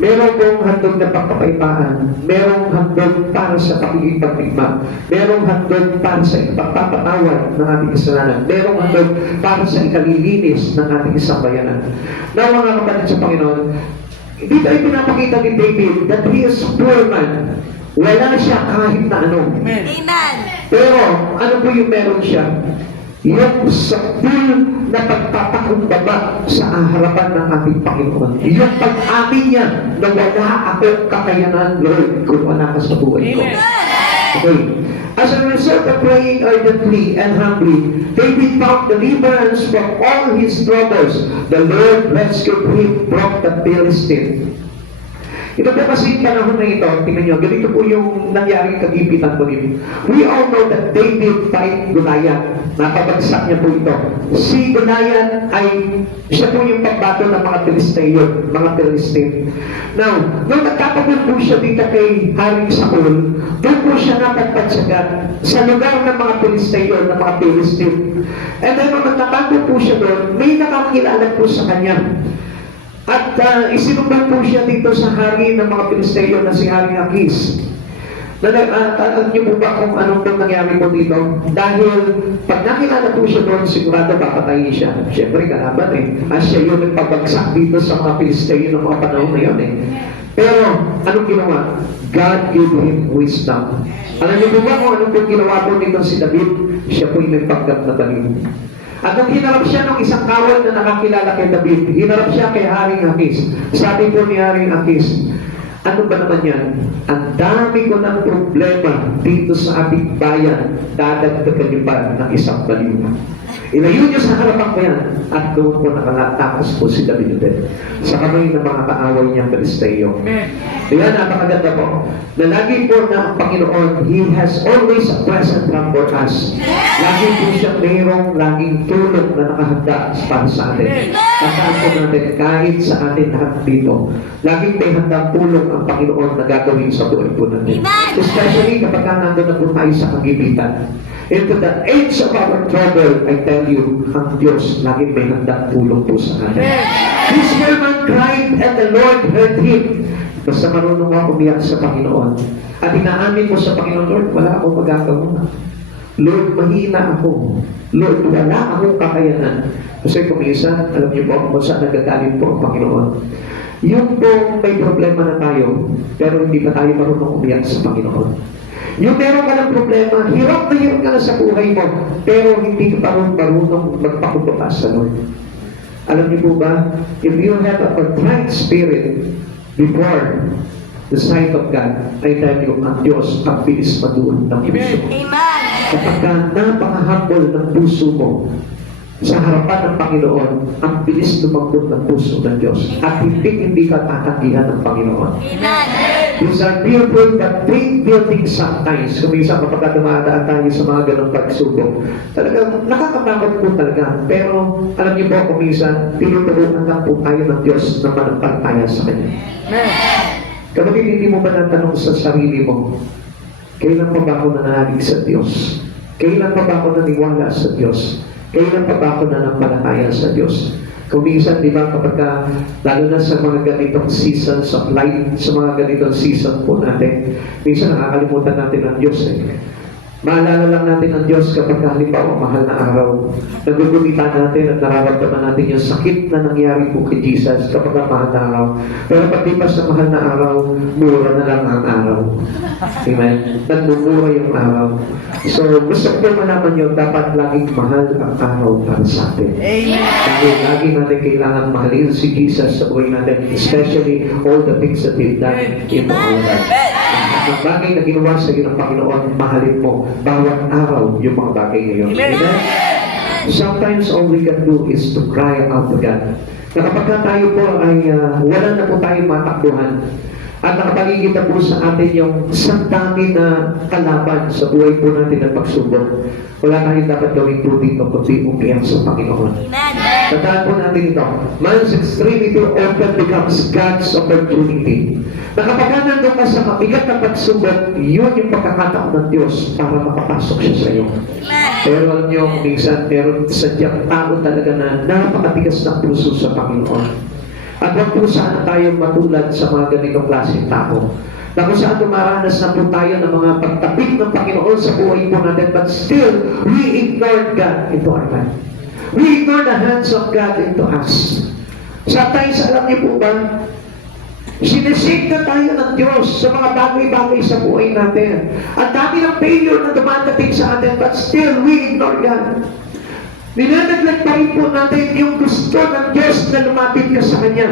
Meron pong handog na pagpapayapaan. Merong handog para sa pakikipagdigma. Merong handog para sa ipagpapatawad ng ating kasalanan. Merong handog para sa ikalilinis ng ating sambayanan. Na mga kapatid sa Panginoon, dito ay pinapakita ni David that he is poor man. Wala siya kahit na ano. Amen. Pero, ano po yung meron siya? Yung sa full na pagpapakumbaba sa harapan ng ating Panginoon. Yung pag-amin niya na wala ako kakayanan, Lord, kung wala ka sa buhay ko. Amen. Okay. As a result of praying ardently and humbly, David found deliverance from all his troubles. The Lord rescued him from the Philistine. Ito po kasi yung panahon na ito, tingnan nyo, ganito po yung nangyaring kagipitan po rin. We all know that David fight Goliath. Napabagsak niya po ito. Si Goliath ay, siya po yung pagbato ng mga Pilisteo, mga Philistine. Now, nung nagkapagod po siya dito kay Haring Saul, doon po siya napagpatsagan sa lugar ng mga Pilisteo, ng mga Philistine. And then, nung nagtatanggol po siya doon, may nakakilala po sa kanya. At isinumbang po siya dito sa hari ng mga Pilisteo na si Haring Akis. Alam niyo po ba kung anong doon nangyari po dito? Dahil pag nakilala po siya doon, sigurado papatayin siya. Siyempre, kalaban eh. At siya yung nagpabagsak dito sa mga Pilisteo ng mga panahon na yun eh. Pero, anong ginawa? God gave him wisdom. Alam niyo po ba kung anong po ginawa po dito si David? Siya po yung nagpanggap na baliw. At nung hinarap siya ng isang kawal na nakakilala kay David, hinarap siya kay Haring Akis. Sabi po ni Haring Akis, ano ba naman yan? Ang dami ko ng problema dito sa ating bayan, dadagdagan niyo pa ng isang baliw. Ilayo niyo sa harapan ko yan. At doon po nakatakas po si David sa kamay ng mga kaaway niyang Pilisteo. Kaya napakaganda po na lagi po na ang Panginoon, He has always a present help for us. Lagi po siya mayroong laging tulong na nakahanda para sa atin. Tandaan po natin, kahit sa atin lahat dito, laging may handang tulong ang Panginoon na gagawin sa buhay po natin. Especially kapag nandun na po tayo sa kagipitan. Into the age of our trouble, I tell you, ang Diyos laging may handang tulong po sa atin. This man cried and the Lord heard him. Basta marunong ako umiyak sa Panginoon. At inaamin mo sa Panginoon, Lord, wala akong magagawa. Lord, mahina ako. Lord, wala akong kakayanan. Kasi kung minsan, alam niyo po kung saan nagagalit po ang Panginoon. Yung po may problema na tayo, pero hindi pa tayo marunong umiyak sa Panginoon. Yung meron ka ng problema, hirap ka na sa buhay mo, pero hindi ka marunong magpakutukas sa Lord. Alam niyo po ba, if you have a contrite spirit before the sight of God, I tell you, ang Diyos ang bilis maduon ng puso. Kapag ka napaka-humble ng puso mo, sa harapan ng Panginoon, ang bilis lumambot ng puso ng Diyos. At hindi ka tatanggihan ng Panginoon. These are beautiful but faith building sometimes. Kung minsan kapag dumadaan tayo sa mga ganong pagsubok, talagang nakakatakot po talaga. Pero alam niyo po kung minsan, tinuturuan lang po tayo ng Diyos na manampalataya sa Kanya. Kapatid, hindi mo ba natanong sa sarili mo, kailan pa ba ako nanalig sa Diyos? Kailan pa ba ako naniwala sa Diyos? Kailan pa ba ako nanampalataya sa Diyos? Kung minsan, di ba, kapag lalo na sa mga ganitong seasons of life, sa mga ganitong season po natin, minsan nakakalimutan natin ang Diyos eh. Maalala lang natin ang Diyos kapag halimbawa mahal na araw. Nagugulitan natin at nararamdaman natin yung sakit na nangyari po kay Jesus kapag mahal na araw. Pero paglipas sa mahal na araw, mura na lang ang araw. Amen? Nagmumura yung araw. So, gusto ko malaman yun, dapat laging mahal ang araw para sa atin. Amen. Kasi lagi natin kailangan mahalin si Jesus sa buhay natin, especially all the things that we've done in our life. Ang bagay na ginawa sa iyo ng Panginoon, mahalin mo bawat araw yung mga bagay na yun. Amen? Sometimes all we can do is to cry out to God. Na kapag tayo po ay wala na po tayong matakbuhan at nakapaligid na po sa atin yung sandami na kalaban sa buhay po natin at pagsubok, wala tayong dapat gawin po dito kundi umiyak sa Panginoon. Tandaan po natin ito. Man's extremity often becomes God's opportunity. Na kapag nandun ka sa mabigat na pagsubok, yun yung pagkakataon ng Diyos para makapasok siya sa iyo. Pero alam niyo, minsan, meron sadyang tao talaga na napakatigas ng puso sa Panginoon. At huwag po sana tayo matulad sa mga ganitong klaseng tao. Na kung saan dumaranas na po tayo ng mga pagtapik ng Panginoon sa buhay po natin, but still, we ignore God into our life. We ignore the hands of God into us. Sometimes, alam niyo po ba, sinisig na tayo ng Diyos sa mga bagay-bagay sa buhay natin. Ang dami ng failure na dumadating sa atin, but still, we ignore God. Ninanaglag pa rin po natin yung gusto ng Diyos na lumapit ka sa Kanya.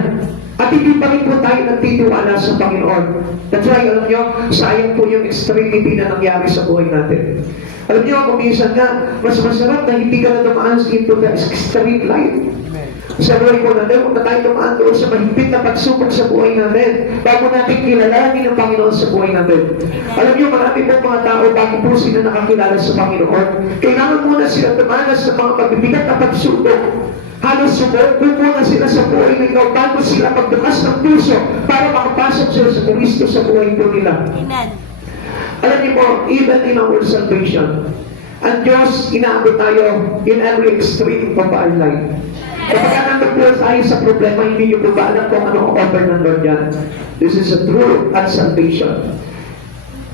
At hindi pa rin po tayo nagtitiwala sa Panginoon. That's why, alam nyo, sayang po yung extremity na nangyari sa buhay natin. Alam nyo, kung minsan nga, mas masarap na hindi ka na dumaan into the extreme life. Sa buhay po natin, kung na tayo dumaan doon sa mahigpit na pagsubok sa buhay natin, bago natin kilalanin ang Panginoon sa buhay natin. Alam nyo, marami po mga tao, bago po sila nakakilala sa Panginoon, kailangan muna sila dumanas sa mga pagbibigat na pagsubok. Halos sumuko muna sila sa buhay ng ikaw bago sila magbukas ng puso para makapasok sila sa Kristo sa buhay po nila. Amen. Alam niyo po, even in our salvation, ang Diyos, inaabot tayo in every extreme of our life. Kapag nandun po tayo sa problema, hindi niyo po ba alam kung ano ang offer ng Lord yan? This is a true at salvation.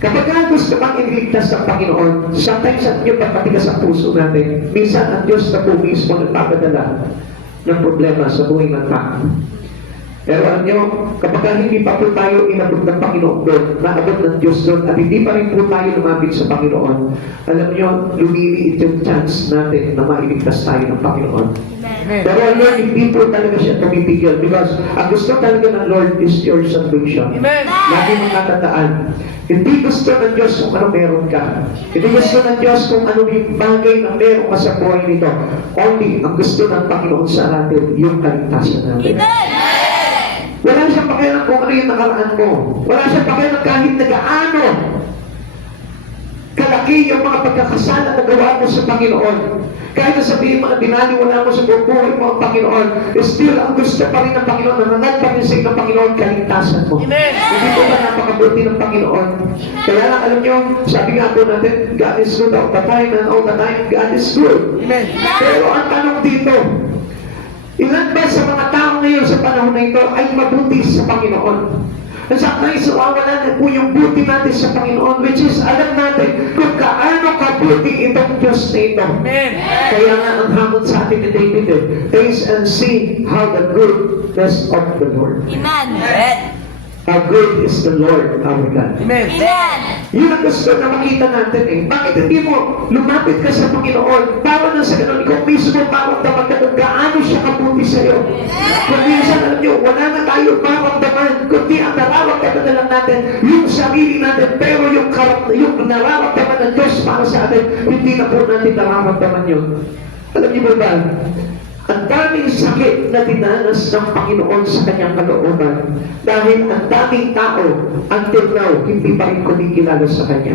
Kapag gusto kang iniligtas ng Panginoon, sometimes at niyo pagpatigas ang puso natin, minsan ang Diyos na po mismo nagpapadala ng problema sa buhay ng tao. Pero alam niyo, kapag hindi pa po tayo inabot ng Panginoon doon, naabot ng Diyos doon, at hindi pa rin po tayo lumapit sa Panginoon, alam niyo, lumiliit yung chance natin na mailigtas tayo ng Panginoon. Pero ang Lord, hindi po talaga siya tumitigil because ang gusto talaga ng Lord is your salvation. Lagi mong natatandaan. Hindi gusto ng Diyos kung ano meron ka. Hindi gusto ng Diyos kung ano yung bagay na meron ka sa buhay nito. Only ang gusto ng Panginoon sa atin, yung kaligtasan natin. Wala siyang pakialam kung ano yung nakaraan mo. Wala siyang pakialam kahit na gaano kalaki yung mga pagkakasala na gawa mo sa Panginoon. Kahit na sabihin mo na binaliwala mo sa buhay mo ang Panginoon, still ang gusto pa rin ng Panginoon, nananag pa rin sa ng Panginoon, kaligtasan mo. Amen. Hindi po ba napakabuti ng Panginoon? Kaya lang, alam nyo, sabi nga po natin, God is good all the time, and all the time, God is good. Amen. Pero ang tanong dito, ilan ba sa mga tao ngayon sa panahon na ito ay mabuti sa Panginoon? Sometimes, wala na po yung buti natin sa Panginoon, which is, alam natin kung kaano kabuti itong Diyos na ito. Amen. Kaya nga, ang hamon sa atin ni David, taste and see how the goodness of the Lord. Amen. How good is the Lord our God. Amen. Amen. Yun ang gusto na makita natin eh. Bakit hindi mo lumapit ka sa Panginoon? Para na sa ganun, ikaw mismo maramdaman ka kung gaano siya kabuti sa iyo. Kung minsan, alam nyo, wala na tayo maramdaman, kundi ang nararamdaman na lang natin, yung sarili natin, pero yung nararamdaman ng Diyos para sa atin, hindi na po natin nararamdaman yun. Alam niyo ba? Ang daming sakit na dinanas ng Panginoon sa kanyang kalooban dahil ang daming tao until now hindi pa rin kumikilala sa kanya.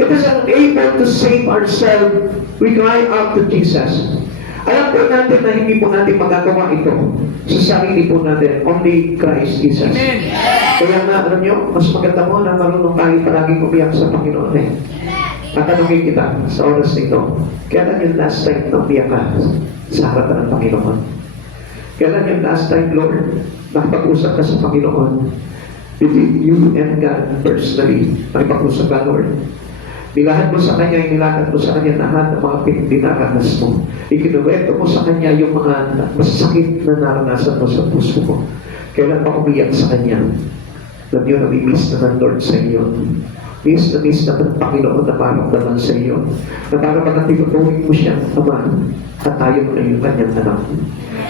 It is unable to save ourselves. We cry out to Jesus. Alam po natin na hindi po natin magagawa ito sa sarili po natin. Only Christ Jesus. Amen. Kaya nga, alam nyo, mas maganda mo na marunong tayo palaging umiyak sa Panginoon eh. At tanungin kita sa oras nito, kailan yung last time na umiyak ka sa harapan ng Panginoon? Kailan yung last time, Lord, nakipag-usap ka sa Panginoon? Between you and God personally, nakipag-usap ka, Lord. Nilahat mo sa Kanya, inilakad mo sa Kanya lahat ng mga dinaranas mo. Ikinuwento mo sa Kanya yung mga masakit na naranasan mo sa puso mo. Kailan pa umiyak sa Kanya? Alam niyo, nami-miss na ng Lord sa iyo. Miss na ng Panginoon na parang naman sa iyo. Na parang tinutuwing mo siya, Ama, at tayo na yung Kanyang anak.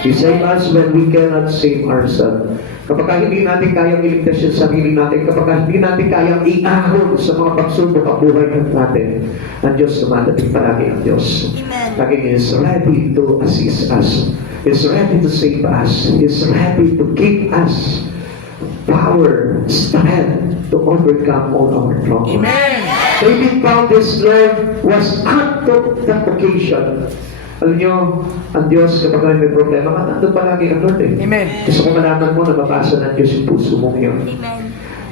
He saved us when we cannot save ourselves. Kapag hindi natin kayang iligtas yung sarili natin, kapag hindi natin kayang iahon sa mga pagsubok ang buhay natin, ang Diyos dumadating palagi ang Diyos. Laging is ready to assist us. Is ready to save us. Is ready to give us power, strength to overcome all our troubles. Amen. David found this Lord was up to that occasion. Alam nyo, ang Diyos kapag may problema, nandun palagi ang Lord eh. Amen. Gusto ko malaman mo na mabasa ng Diyos yung puso mo ngayon.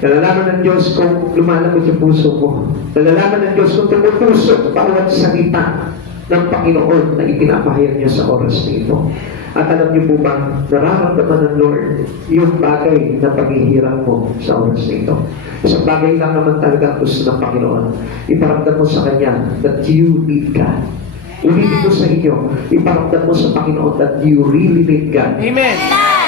Nalalaman ng Diyos kung lumalabot yung puso mo. Nalalaman ng Diyos kung tumutusok bawat salita ng Panginoon na ipinapahayag niya sa oras nito. At alam niyo po ba, nararamdaman ng Lord yung bagay na paghihirap mo sa oras nito. Isang bagay lang naman talaga gusto ng Panginoon. Iparamdam mo sa Kanya that you need God. Ulitin ko sa inyo, iparamdam mo sa Panginoon that you really need God. Amen.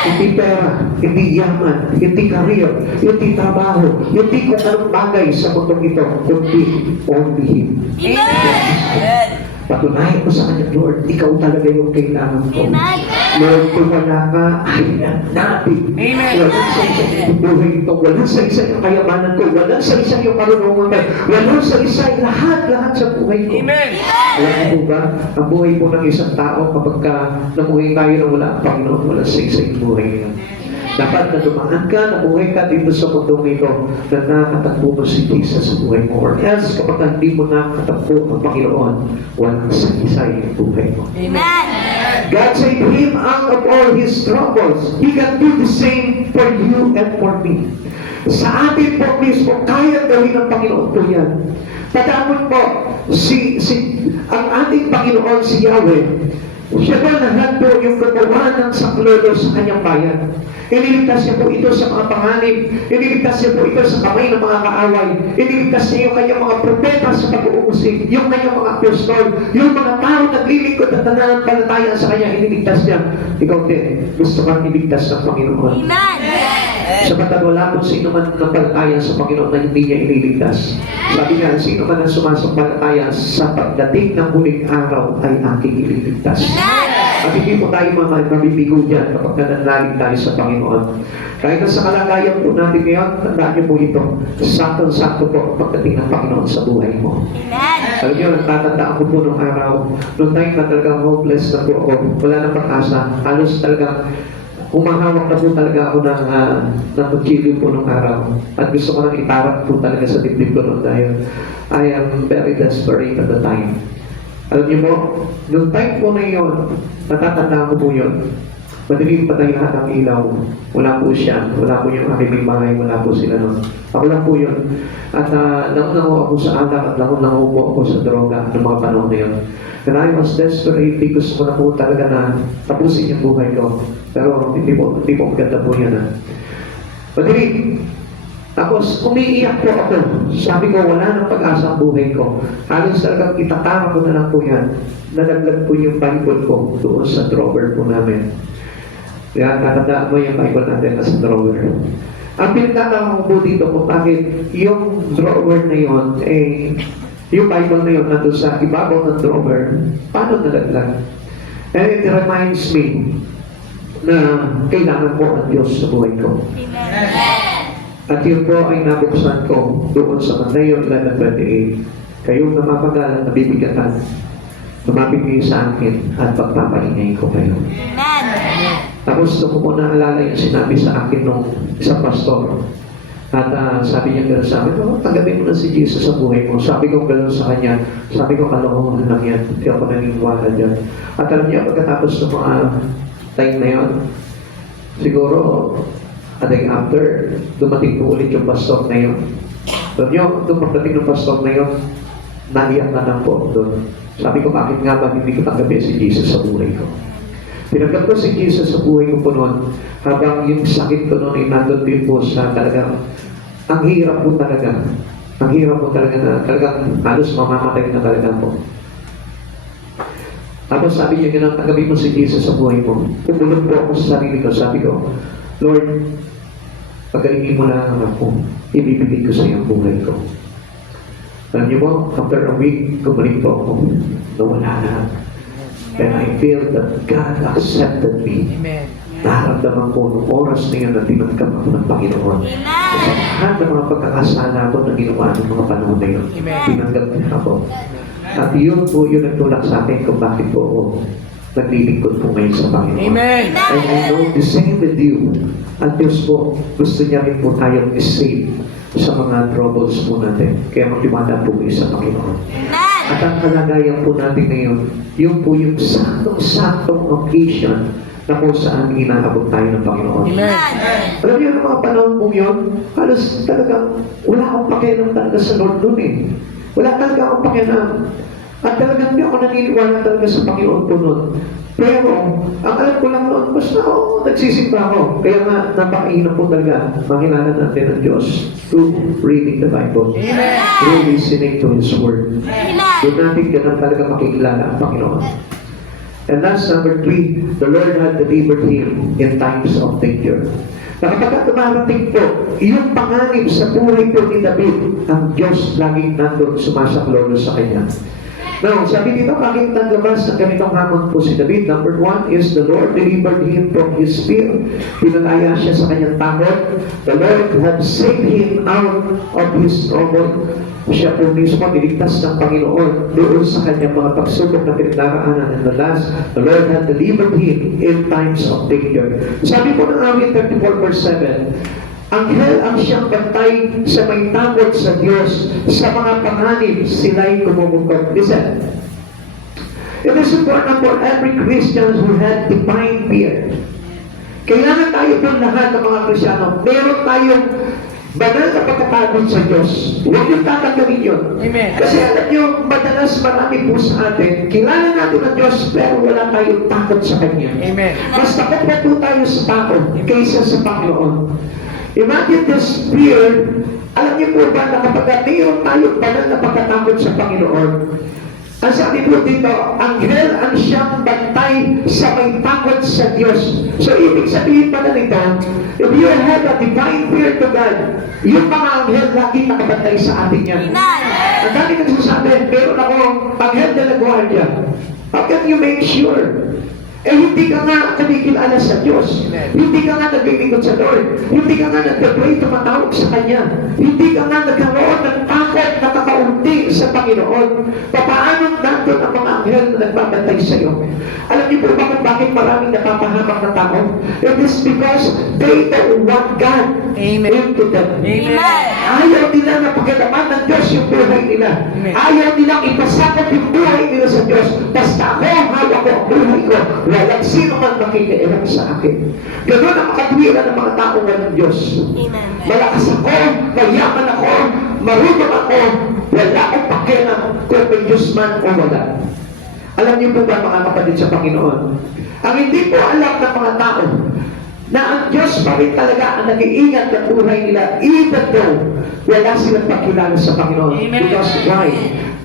Hindi pera, hindi yaman, hindi career, hindi trabaho, hindi kung anong bagay sa mundong ito, kundi only Him. Amen. Patunayan ko sa Kanya, Lord, Ikaw talaga yung kailangan ko. Lord, kung wala ka, ay natin. Amen. Walang sa isa yung buhay ito, walang sa isa yung kayamanan ko, walang sa isa yung karunungan ko, walang sa isa yung lahat sa buhay ko. Amen. Alam mo po ba, ang buhay po ng isang tao kapag namuhay tayo na wala ang Panginoon, wala sa isa yung buhay niya. Dapat na dumaan ka, nabuhay ka dito sa mundong ito na nakatakbo mo si Jesus sa buhay mo. Or else, kapag hindi mo nakatakbo ang Panginoon, walang sa isa yung buhay mo. Amen. God saved him out of all his troubles. He can do the same for you and for me. Sa atin po mismo, kaya gawin ng Panginoon po yan. Tandaan po, ang ating Panginoon si Yahweh, siya ba lahat po yung gumawa ng saklolo sa kanyang bayan? Iniligtas niya po ito sa mga panganib. Iniligtas niya po ito sa kamay ng mga kaaway. Iniligtas niya yung kanyang mga propeta sa pag-uusig. Yung kanyang mga apostol. Yung mga tao naglilingkod at nananampalataya sa kanya. Iniligtas niya. Ikaw din, gusto kang iligtas ng Panginoon. Sapagat wala kung sino man nampalataya sa Panginoon na hindi niya iniligtas. Sabi nga, sino man ang sumasampalataya sa pagdating ng huling araw ay aking ililigtas. At hindi po tayo mabibigo dyan kapag nananalig tayo sa Panginoon. Kahit na sa kalagayan po natin ngayon, tandaan niyo po ito. Sakto-sakto po pagdating ng Panginoon sa buhay mo. Alam niyo, natatandaan ko po nung araw, nung time na talagang hopeless na po ako, wala nang pag-asa, halos talagang humahawak na po talaga ako ng kutsilyo po nung araw. At gusto ko nang itarap po talaga sa dibdib ko noon dahil I am very desperate at the time. Alam niyo po, nung time po na yun, natatandaan ko po yun. Madilim patay lahat ang ilaw. Wala po siya. Wala po yung aking bahay. Wala po sila nun. Ako lang po yun. At langon-lango ako sa alak at langon-lango po ako sa droga ng mga panahon na yun. And I was desperate. Gusto ko na po talaga na tapusin yung buhay ko. Pero hindi po maganda po yan. Madilim. Tapos, umiiyak po ako. Sabi ko, wala nang pag-asa ang buhay ko. Halos talagang itatama ko na lang po yan. Nalaglag po yung Bible ko doon sa drawer po namin. Kaya tatandaan mo yung Bible natin sa drawer. Ang pinagtatama ko po dito kung bakit yung drawer na yun, yung Bible na yun nandun sa ibabaw ng drawer, paano nalaglag? And it reminds me na kailangan po ang Diyos sa buhay ko. At yun po ay nabuksan ko doon sa Mateo 11:28. Kayong namamagalan, nabibigatan, lumapit kayo sa akin at pagpapaingay ko kayo. Tapos doon ko po naalala yung sinabi sa akin nung isang pastor. At sabi niya gano'n sa akin, oh, tanggapin mo na si Jesus sa buhay mo. Sabi ko gano'n sa kanya, sabi ko kalokohan lang yan, hindi ako naniniwala dyan. At alam niya, pagkatapos ng mga time na yun, siguro, a day after, dumating po ulit yung pastor na yun. Alam niyo, dumating ng pastor na yun, naiyak na lang po doon. Sabi ko, bakit nga ba hindi ko tanggapin si Jesus sa buhay ko? Pinagkat ko si Jesus sa buhay ko po noon, habang yung sakit ko noon ay nandun din po sa talagang, ang hirap po talaga. Ang hirap po talaga na talagang halos mamamatay na talaga po. Tapos sabi niya gano'n, tanggapin mo si Jesus sa buhay mo. Pumulog po ako sa sarili ko, sabi ko, Lord, pagalingin mo lang ako, ibibigay ko sa iyo ang buhay ko. Alam niyo po, after a week, gumaling po ako, nawala na. And I feel that God accepted me. Amen. Naramdaman ko noong oras na yun na tinanggap ako ng Panginoon. Sa lahat ng mga pagkakasala ko na ginawa ng mga panahon na yun, tinanggap niya ako. At yun po yung nagtulak sa akin kung bakit po ako naglilingkod po ngayon sa Panginoon. Amen. And I know the same with you. At Diyos po, gusto niya rin po tayong isave sa mga troubles po natin. Kaya magtiwala po kayo sa Panginoon. At ang kalagayan po natin ngayon, yun po yung saktong-saktong occasion na kung saan inaabot tayo ng Panginoon. Amen. Alam niyo, ng mga panahon po yun, halos talagang wala akong pakialam talaga sa Lord noon eh. Wala talaga akong pakialam. At talagang hindi ako naniniwala talaga sa Panginoon po noon. Pero, ang alam ko lang noon, basta ako, nagsisimba ako. Kaya nga, napakainam po talaga, makilala natin ang Diyos through reading the Bible. Amen. Through listening to His Word. Doon natin ganun talaga makikilala ang Panginoon. And that's number 3, the Lord had delivered him in times of danger. Na kapag dumarating po, yung panganib sa buhay po ni David, ang Diyos laging nandun sumasaklolo sa kanya. Now, sabi dito, bakit naglabas ng ganitong hamon po si David? Number 1 is the Lord delivered him from his fear. Pinalaya siya sa kanyang takot. The Lord had saved him out of his trouble. Siya po mismo niligtas ng Panginoon doon sa kanyang mga pagsubok na pinagdaraanan. And the last, the Lord had delivered him in times of danger. Sabi po ng awit 34 verse 7, Anghel ang siyang bantay sa may takot sa Diyos, sa mga panganib sila'y kumumukot. Listen, it is important for every Christian who had divine fear. Kailangan tayo po lahat ng mga Kristyano, meron tayong banal na pagkatakot sa Diyos. Huwag yung tatanggalin yun. Amen. Kasi alam nyo, madalas marami po sa atin, kilala natin ang Diyos, pero wala tayong takot sa Kanya. Amen. Mas takot pa po tayo sa takot kaysa sa Panginoon. Imagine this fear, alam niyo po ba na kapag mayroon tayong banal na pagkatakot sa Panginoon, ang sabi po dito, anghel ang siyang bantay sa may takot sa Diyos. So, ibig sabihin pala nito, if you have a divine fear to God, yung mga anghel lagi nakabantay sa atin yan. Ang dami nagsasabi, meron akong anghel de la guardia. How can you make sure? Eh, hindi ka nga kumikilala sa Diyos. Hindi ka nga naglilingkod sa Lord. Hindi ka nga nag-pray, tumatawag sa Kanya. Hindi ka nga nagkaroon ng takot na kakaunti sa Panginoon. Paano nandun ang mga anghel na nagbabantay sa iyo? Alam niyo po ba kung bakit maraming napapahamak na tao? It is because they don't want God Amen. into them. Amen. Ayaw nila na pagkalaman ng Diyos yung buhay nila. Amen. Ayaw nilang ipasakot yung buhay nila sa Diyos. Basta ako, hawak ko ang buhay ko. Walang sino man makikialam sa akin. Ganun ang makatwiran ng mga tao ng Diyos. Malakas ako, mayaman ako, marunong ako, wala akong pakialam kung may Diyos man o wala. Alam niyo po ba mga kapatid sa Panginoon? Ang hindi po alam ng mga tao na ang Diyos pa rin talaga ang nag-iingat ng buhay nila even though wala silang pakilala sa Panginoon. Amen. Because why?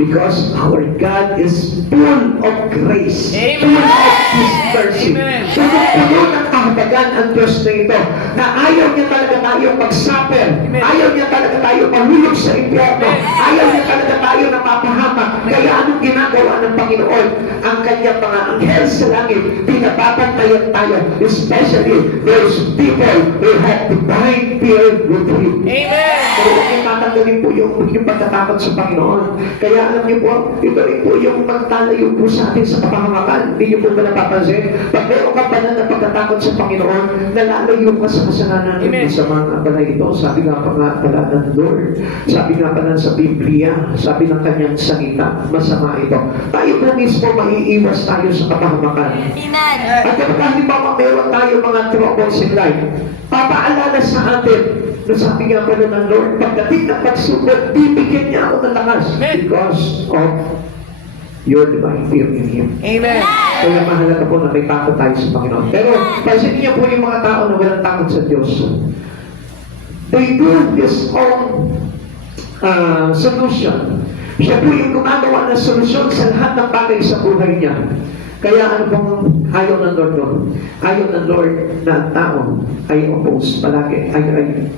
Because our God is full of grace. Amen. Full of His mercy. Amen. Puno ng kahatagan ang Diyos na ito na ayaw niya talaga tayo mag-suffer. Amen. Ayaw niya talaga tayo mahulog sa impyerno. Amen. Ayaw niya talaga tayo napapahamak. Kaya anong ginagawa ng Panginoon? Ang kanyang mga anghel sa langit, pinapapantayan tayo. Especially those people who have divine fear with Him. Amen. Pero huwag niyo tatanggalin po yung pagkatakot sa Panginoon. Kaya alam niyo po, ito rin po yung magtalayo po sa atin sa kapahamakan. Hindi niyo po ba napapansin? Pag meron ka pa na pagkatakot sa Panginoon, nalalayo ka sa kasalanan Amen. sa mga pala ito. Sabi nga pa nga pala ng Lord. Sabi nga pala sa Biblia, sabi ng kanyang salita, masama ito. Tayo po mismo maiiwas tayo sa kapahamakan. Amen. At kapag halimbawa meron tayo mga troubles in life, papaalala sa atin na sabi nga pala ng Lord, pagdating ng pagsubok, bibigyan niya ako ng lakas because of your divine fear in Him. Amen. Kaya mahalaga po na may takot tayo sa Panginoon. Pero pansinin niyo po yung mga tao na walang takot sa Diyos. They do this own solution. Siya po yung gumagawa ng solusyon sa lahat ng bagay sa buhay niya. Kaya ano pong ayaw ng Lord doon? Ayaw ng Lord na ang tao ay opposed palagi, ay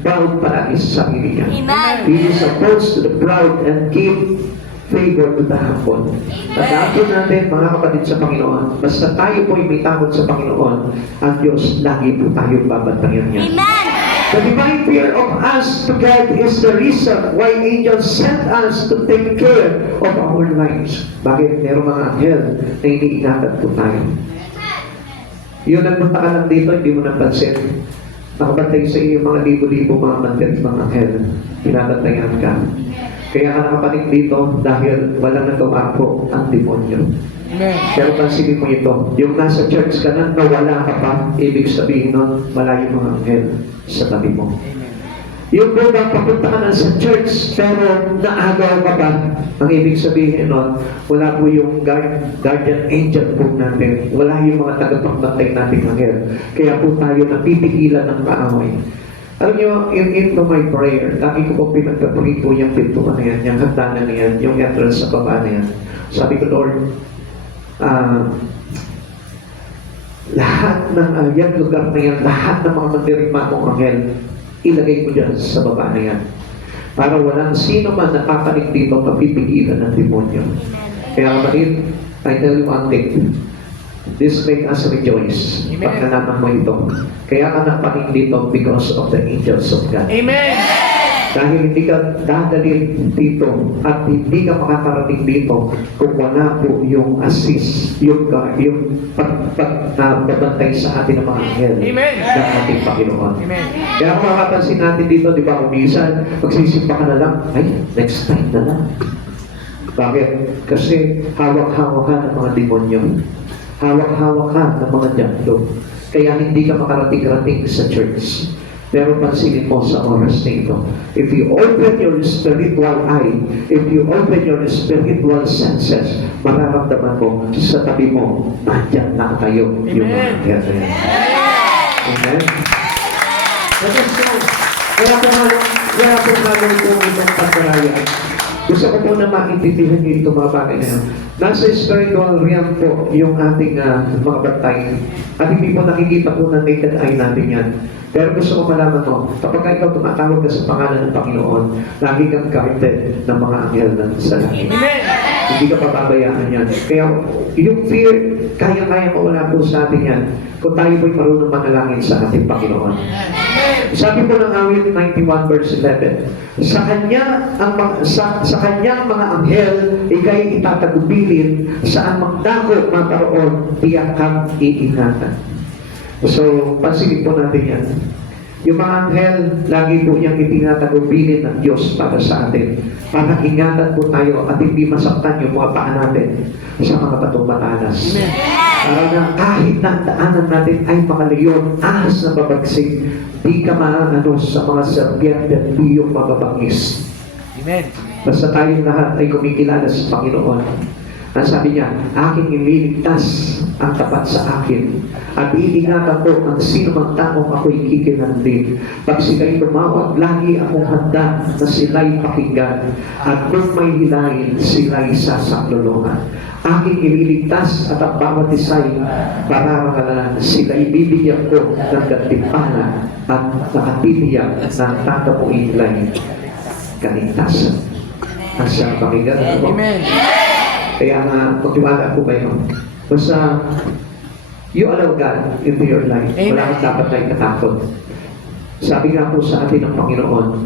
proud palagi sa sarili niya. Amen. He is opposed to the proud and give favor to the humble. Tandaan po natin, mga kapatid sa Panginoon, basta tayo po ay may takot sa Panginoon, ang Diyos lagi po tayo babantayan niya. Amen. The divine fear of us to God is the reason why angels sent us to take care of our lives. Bakit? Merong mga anghel na iniingatan po tayo. Yun, nagpunta ka lang dito, hindi mo napansin. Nakabantay sa iyo mga libo-libo mga mandir, mga anghel. Pinabantayan ka. Kaya ka nakapanik dito dahil walang nagawa po ang demonyo. Amen. Pero pansinin mo ito, yung nasa church ka na, nawala ka pa, ibig sabihin nun, wala yung mga anghel sa tabi mo. Yung po bang papunta ka na sa church, pero naagaw ka pa, ang ibig sabihin nun, wala po yung guardian angel po natin, wala yung mga tagapagbantay nating anghel. Kaya po tayo napipigilan ng kaaway. Alam niyo, into my prayer, lagi ko po pinagpapuri po yung pintuan na yan, yung hagdanan na yan, yung entrance sa baba na yan. Sabi ko, Lord, lahat ng yan lugar na yan, lahat ng mga mandirigma mong anghel, ilagay mo dyan sa baba na yan. Para walang sino man napapanig dito mapipigilan ng demonyo. Kaya kapatid, I tell you one thing, this make us rejoice. Amen. Pag nalaman mo ito. Kaya ka napanig dito because of the angels of God. Amen. Dahil hindi ka dadalhin dito at hindi ka makakarating dito kung wala po yung assist, yung pagbantay sa atin ng mga anghel Amen. ng ating Panginoon. Amen. Kaya kung makapansin natin dito, di ba, kung minsan, magsisimpa ka na lang, ay, next time na lang. Bakit? Kasi hawak-hawak ka ng mga demonyo. Hawak-hawak ka ng mga diablo. Kaya hindi ka makarating-rating sa church. Pero pansinin mo sa oras na ito. If you open your spiritual eye, if you open your spiritual senses, mararamdaman mo sa tabi mo, nandyan na kayo yung mga Amen. anghel na yan. Amen? Let us go. Kaya po namin po itong pagkaraya. Gusto ko po na maintindihan niyo itong mga bagay na yan. Nasa spiritual realm po yung ating mga bantay. At hindi po nakikita po ng naked eye natin yan. Pero gusto ko malaman mo, kapag ikaw tumatawag ka sa pangalan ng Panginoon, lagi kang guarded ng mga anghel ng sa langit. Amen. Hindi ka pababayaan yan. Kaya yung fear, kaya-kaya mawala po sa atin yan kung tayo po'y marunong manalangin sa ating Panginoon. Sabi po ng awit 91 verse 11, sa kanyang mga anghel, ikay itatagubilin, saan magdako maparoon, tiyak kang iingatan. So, pansinin po natin yan. Yung mga anghel, lagi po niyang itinatagubilin ng Diyos para sa atin. Para ingatan po tayo at hindi masaktan yung mga paa natin sa mga batong matalas. Para na kahit na ang daanan natin ay makalayon, ahas na babagsik, di ka maano sa mga serpiente at biyong mababangis. Amen. Basta tayong lahat ay kumikilala sa Panginoon. Ang sabi niya, aking ililigtas ang tapat sa akin at iingatan ko ang sino mang taong ako'y kikinandig. Pag sila'y tumawag, lagi akong handa na sila'y pakinggan at kung may hilahin, sila'y sasaklolongan. Aking ililigtas at ang bawat isa'y pararangalan, sila'y bibigyan ko ng gantimpala at nakatitiyak na tatapuin lang kaligtasan. Ang siyang pakinggan ko. Amen. Kaya nga, magtiwala po kayo. Basta, you allow God into your life. Amen. Wala kang dapat na ikatakot. Sabi nga po sa atin ng Panginoon,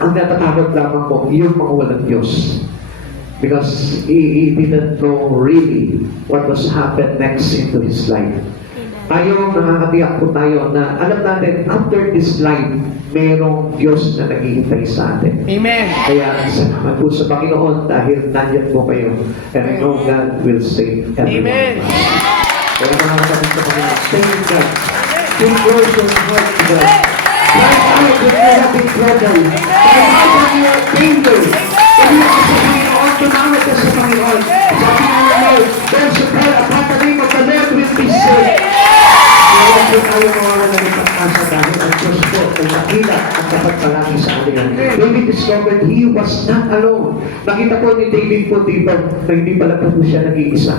Ang natatakot lamang po, yung mga walang Diyos. Because he didn't know really what was happened next into his life. Tayo, nakakatiyak po tayo na alam natin, after this life, merong Diyos na naghihintay sa atin. Amen. Kaya salamat po sa Panginoon dahil nandiyan po kayo. And I know God will save everyone. Amen. Kaya mga kapatid sa Panginoon, thank God. Give close your heart to God. Cry out when you're having trouble. Cry out when you're danger. Tumawag ka sa Panginoon, tumawag ka sa Panginoon. Sabi nga Lord, there's a prayer upon the name of the Lord will be saved. Kaya po tayo mga nalipag-asa dahil ang Diyos po ay nakita at dapat palagi sa atin. David discovered he was not alone. Nakita po ni David po dito na hindi pala po siya nag-iisa.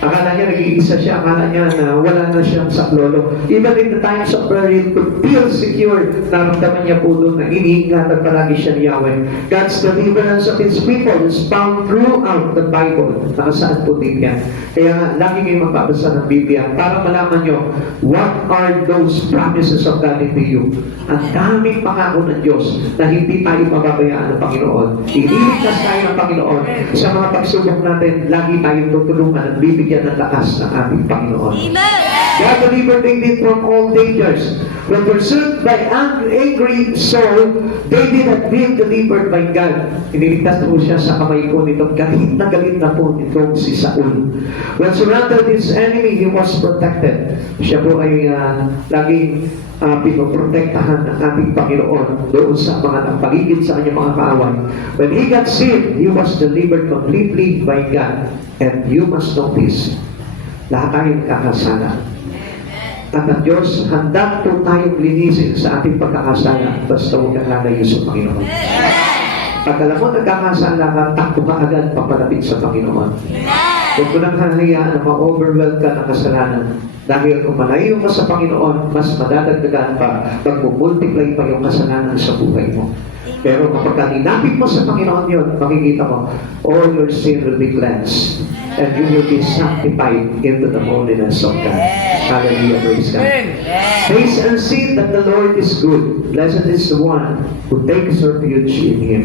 Akala niya nag-iisa siya, akala niya na wala na siyang saklolo. Even in the times of prayer, to feel secure, naramdaman niya po doon na iniingatan palagi siya ni Yahweh. God's deliverance of His people is found throughout the Bible. Nakasaan po din yan. Kaya lagi kayo magbabasa ng Biblia para malaman niyo what are those promises of God into you. Ang daming pangako ng Diyos na hindi tayo mababayaan ng Panginoon. Ililigtas tayo ng Panginoon. Sa mga pagsubok natin, lagi tayong tutulungan at bibigyan ng lakas ng ating Panginoon. God delivered David from all dangers. When pursued by angry Saul, David had been delivered by God. Iniligtas po siya sa kamay po nitong galit na po nitong si Saul. When surrounded his enemy, he was protected. Siya po ay laging pinoprotektahan ng ating Panginoon doon sa mga nagpaligid sa kanyang mga kaaway. When he got sick, he was delivered completely by God. And you must notice, lahat tayo nagkakasala. At ang Diyos, handa po tayong linisin sa ating pagkakasala basta huwag kang lalayo sa Panginoon. Pag alam mo nagkakasala ka, takbo ka agad papalapit sa Panginoon. Huwag mo nang hahayaan na ma-overwhelm ka ng kasalanan. Dahil kung malayo ka sa Panginoon, mas madadagdagan pa, magmumultiply pa yung kasalanan sa buhay mo. Pero kapag linapit mo sa Panginoon yun, makikita mo, all your sin will be cleansed. And you will be sanctified into the holiness of God. Hallelujah, praise God. Taste and see that the Lord is good. Blessed is the one who takes refuge in Him.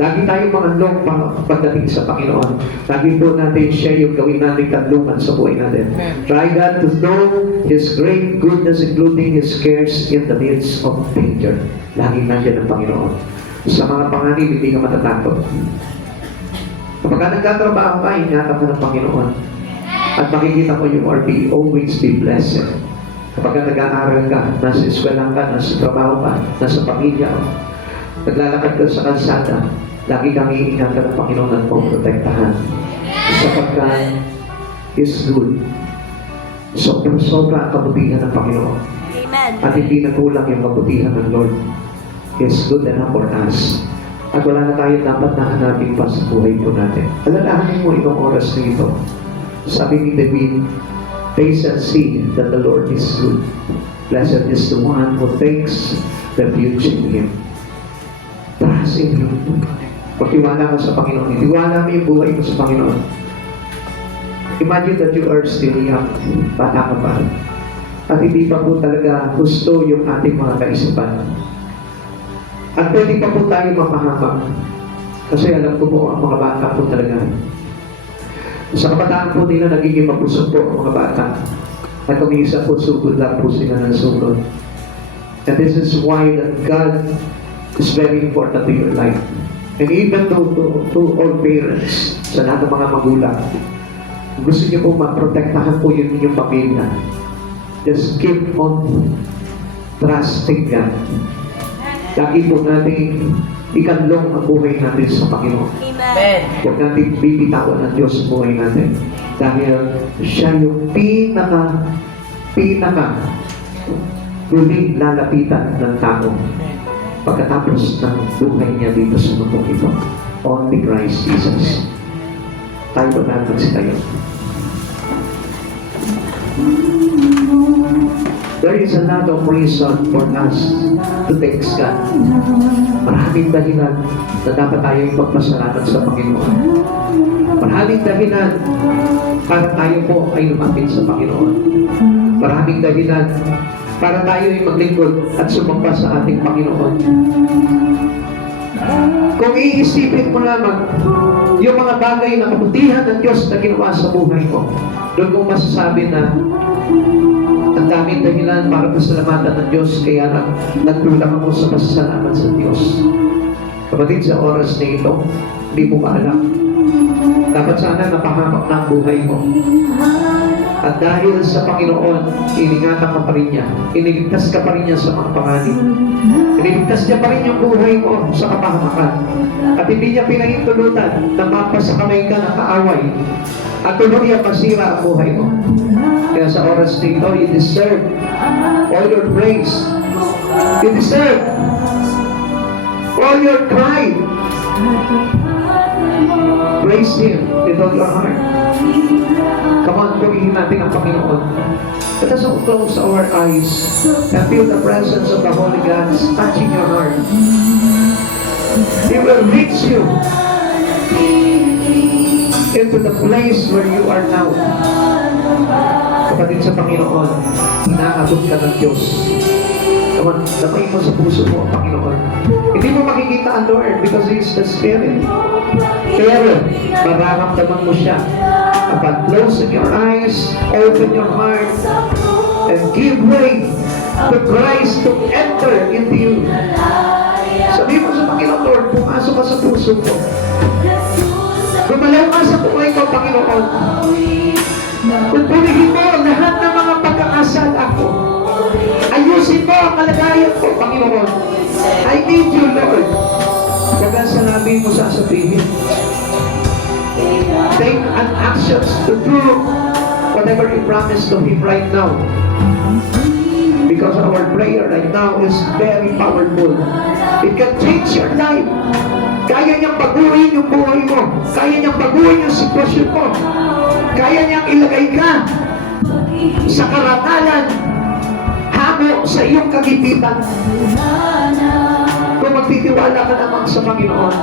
Lagi tayong mangalok pagdating sa Panginoon. Lagi po natin siya yung gawin natin kanlungan sa buhay natin. Try God to know His great goodness, including His cares in the midst of danger. Lagi nandiyan ang Panginoon. Sa mga panganib, hindi ka matatakot. Kapag nagtatrabaho ka, ingatan ka ng Panginoon. At makikita mo you are always be blessed. Kapag nag-aaral ka, nasa eskwelahan ka, nasa trabaho ka, nasa pamilya ka, naglalakad ka sa kalsada, lagi kang iingatan ng Panginoon at protektahan. Sapagkat is good. Sobra ang kabutihan ng Panginoon. Amen. At hindi nakulang yung kabutihan ng Lord. Is good enough for us. At wala na tayo dapat na hanapin pa sa buhay po natin. Alalahanin mo itong oras na ito. Sabi ni David, taste and see that the Lord is good. Blessed is the one who takes refuge in Him. Trust in Him. Pagtiwala ka sa Panginoon. Itiwala mo yung buhay mo sa Panginoon. Imagine that you are still young. Bata ka pa. At hindi pa po talaga gusto yung ating mga kaisipan. At pwede pa po tayo mapahamak. Kasi alam ko po, ang mga bata po talaga. Sa kabataan po nila, nagiging mapusok po ang mga bata. At kumisa po, sugod lang po sila ng sugod. And this is why that God is very important to your life. And even to all parents, sa lahat ng mga magulang, gusto niyo po maprotektahan po yung inyong pamilya. Just keep on trusting God. Lagi po natin ikanlong ang buhay natin sa Panginoon. Amen. Huwag natin bibitawan ng Diyos sa buhay natin. Dahil siya yung pinaka huling lalapitan ng tao pagkatapos ng buhay niya dito sa mundong ito. Only Christ Jesus. Tayo ba natin tayo? There is a lot of reason for us to thank God. Maraming dahilan na dapat tayo ipagpasalamat sa Panginoon. Maraming dahilan para tayo po ay lumapit sa Panginoon. Maraming dahilan para tayo ay maglingkod at sumamba sa ating Panginoon. Kung iisipin mo lamang yung mga bagay na kabutihan ng Diyos na ginawa sa buhay mo, doon mo masasabi na ang daming dahilan para pasalamatan ng Diyos, kaya nagtulang ako sa pasasalamat sa Diyos. Kapatid, sa oras na ito, hindi mo maalam. Dapat sana napahamak na ang buhay mo. At dahil sa Panginoon, iningatan ka pa rin niya. Iniligtas ka pa rin niya sa mga panganib. Iniligtas niya pa rin yung buhay mo sa kapahamakan. At hindi niya pinahintulutan na mapasakamay ka ng kaaway. At tuloy ang masira ang buhay mo. Kaya sa oras na ito, you deserve all your praise. You deserve all your pride. Praise Him with all your heart. Come on, purihin natin ang Panginoon. Let us all close our eyes and feel the presence of the Holy God touching your heart. He will reach you into the place where you are now. Kapatid sa Panginoon, inaabot ka ng Diyos. Come on, damay mo sa puso mo ang Panginoon. Hindi mo makikita ang Lord because He is the Spirit. Pero, mararamdaman mo siya. But closing your eyes, open your heart, and give way to Christ to enter into you. Sabi mo sa Panginoon, Lord, pumasok ka sa puso ko. Gumalaw ka sa buhay ko, Panginoon. Pupunihin mo lahat ng mga pagkakasala ko. Ayusin mo ang kalagayan ko, Panginoon. I need you, Lord. Kaya salamin mo sasabihin. Take an actions to do whatever you promise to Him right now. Because our prayer right now is very powerful. It can change your life. Kaya niyang baguhin yung buhay mo. Kaya niyang baguhin yung sitwasyon mo. Kaya niyang ilagay ka sa karangalan, hamo sa iyong kagipitan. Kung magtitiwala ka naman sa Panginoon,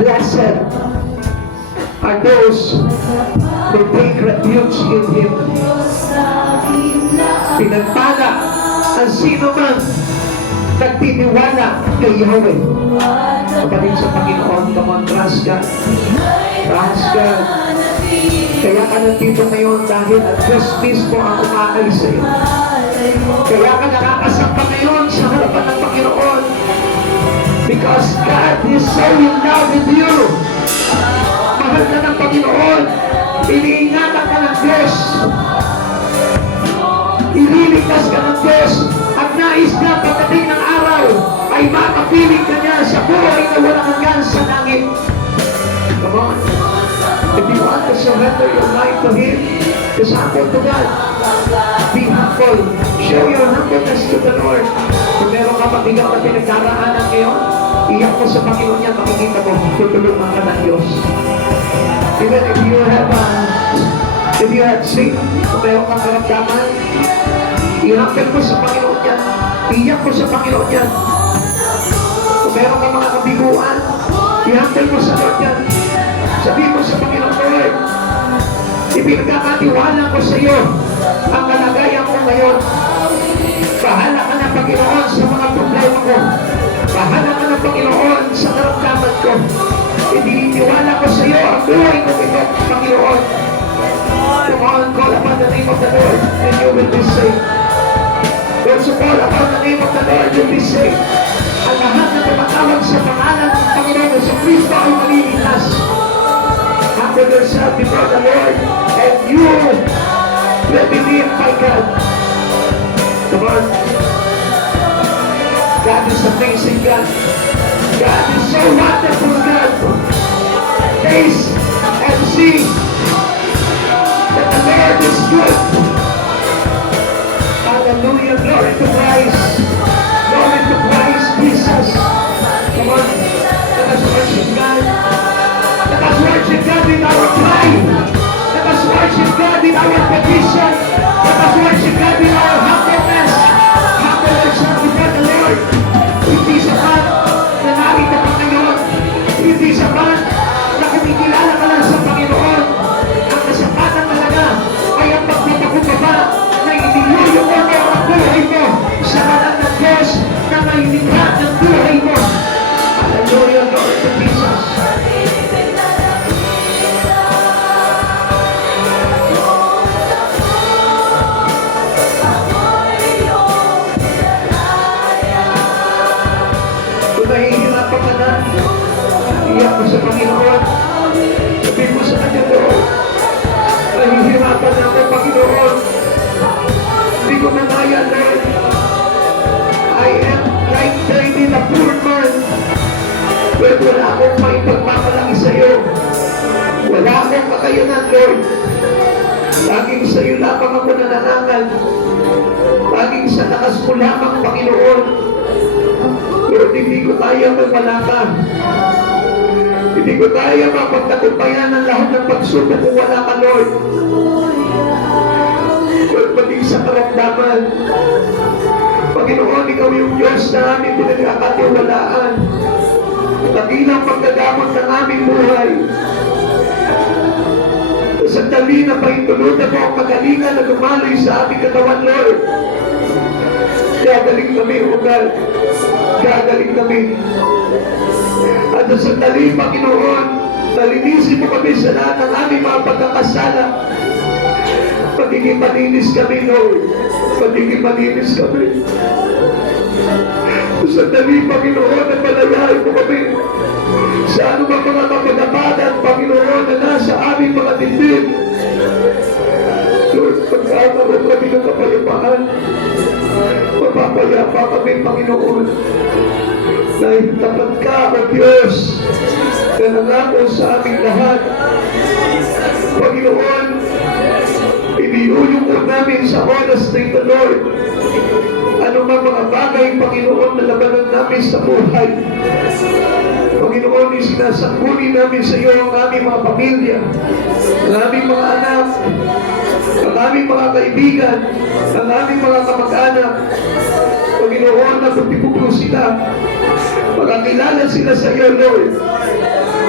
blessed are those who take refuge in Him. Pinagpala ang sino man nagtitiwala kay Yahweh. Kapatid sa Panginoon, come on, trust God. Trust God. Kaya ka nandito ngayon dahil ang Diyos mismo ang umaalis sa iyo. Kaya ka nakakasamba ngayon sa harapan ng Panginoon. Because God is so in love with you. Mahal ka ng Panginoon. Iniingatan ka ng Diyos. Ililigtas ka ng Diyos. At nais na pagdating ng araw ay makapiling ka niya sa buhay na walang hanggan sa langit. Come on. If you want to surrender your life to Him, just humble to God. Be humble. Show your humbleness to the Lord. Kung meron ka mabigat na pinagdaraanan ngayon, iyak mo sa Panginoon niya, makikita mo, tutulungan ka ng Diyos. Even if you have sinned, kung meron kang karamdaman, ihanggan mo sa Panginoon niya. Iyak mo sa Panginoon niya. Kung meron kang mga kabiguan, ihanggan mo sa Lord niya. Sabihin mo sa Panginoon, Lord, ipinagkakatiwala ko sa iyo ang kalagayan ko ngayon. Bahala ka na, Panginoon, sa mga problema ko. Bahala ka na, Panginoon, sa karamdaman ko. Itiniwala ko sa iyo ang buhay ko ito, Panginoon. Come on, call upon the name of the Lord and you will be saved. Those who call upon the name of the Lord will be saved. Ang lahat na tumatawag sa pangalan ng Panginoon sa Kristo ay maliligtas. Humble yourself before the Lord and you will be lived by God. Come on. God is amazing God. God is so wonderful God. Taste and see that the Lord is good. Hallelujah. Glory to Christ. Glory to Christ Jesus. Come on. Let us worship God. Let us worship God with our pride. Let us worship God with our petition. Let us worship God with our humbleness. Humble yourself before the Lord. Hindi sapat na narito ka ngayon. Hindi sapat na kumikilala ka lang sa Panginoon. Ang kasapatan talaga ay ang pagpapakumbaba na iniluyo mo ang buhay mo sa kanan ng Diyos na may likha ng buhay mo. Hallelujah, Lord Jesus. Kung nahihirapan ka na, iyak mo sa Panginoon. Sabi mo sa Kanya, Lord, nahihirapan na ako, Panginoon. Hindi ko na kaya, Lord. I am like David, a poor man. Pero wala akong maipagmamalaki sa iyo. Wala akong kakayanan, Lord. Laging sa iyo lamang ako nananangal. Laging sa lakas mo lamang, Panginoon. Lord, hindi ko kaya magwala ka. Hindi ko kaya mapagtagumpayan ang lahat ng pagsubok kung wala ka, Lord. Lord, pati sa karamdaman. Panginoon, ikaw yung Diyos na aming pinagkakatiwalaan. Dakilang pagkagamot ng aming buhay. Sa sandali na pahintulutan mo ang kagalingan na dumaloy sa aming katawan, Lord. Gagaling kami, O God. Gagaling kami. At sa sandali, Panginoon, nalinisin mo kami sa lahat ng aming mga pagkakasala. Pagiging malinis kami, Lord. Pagiging malinis kami. Sa sandali, Panginoon, na palayain mo kami sa ano ba mga kapagapanan, Panginoon, na nasa aming mga dibdib. Lord, pagkakaroon kami ng kapayapaan, mapapayapa kami, Panginoon. Dahil tapat ka, O Diyos, na nangako sa aming lahat. Panginoon, iniyuyong namin sa oras na ito, Lord. Ano man mga bagay, Panginoon, na labanan namin sa buhay. Panginoon, isinasangkuli namin sa iyo ang aming mga pamilya, ang aming mga anak, ang aming mga kaibigan, ang aming mga kamag-anak. Panginoon, napagtipupo sila. Magkakilala sila sa iyo, Lord.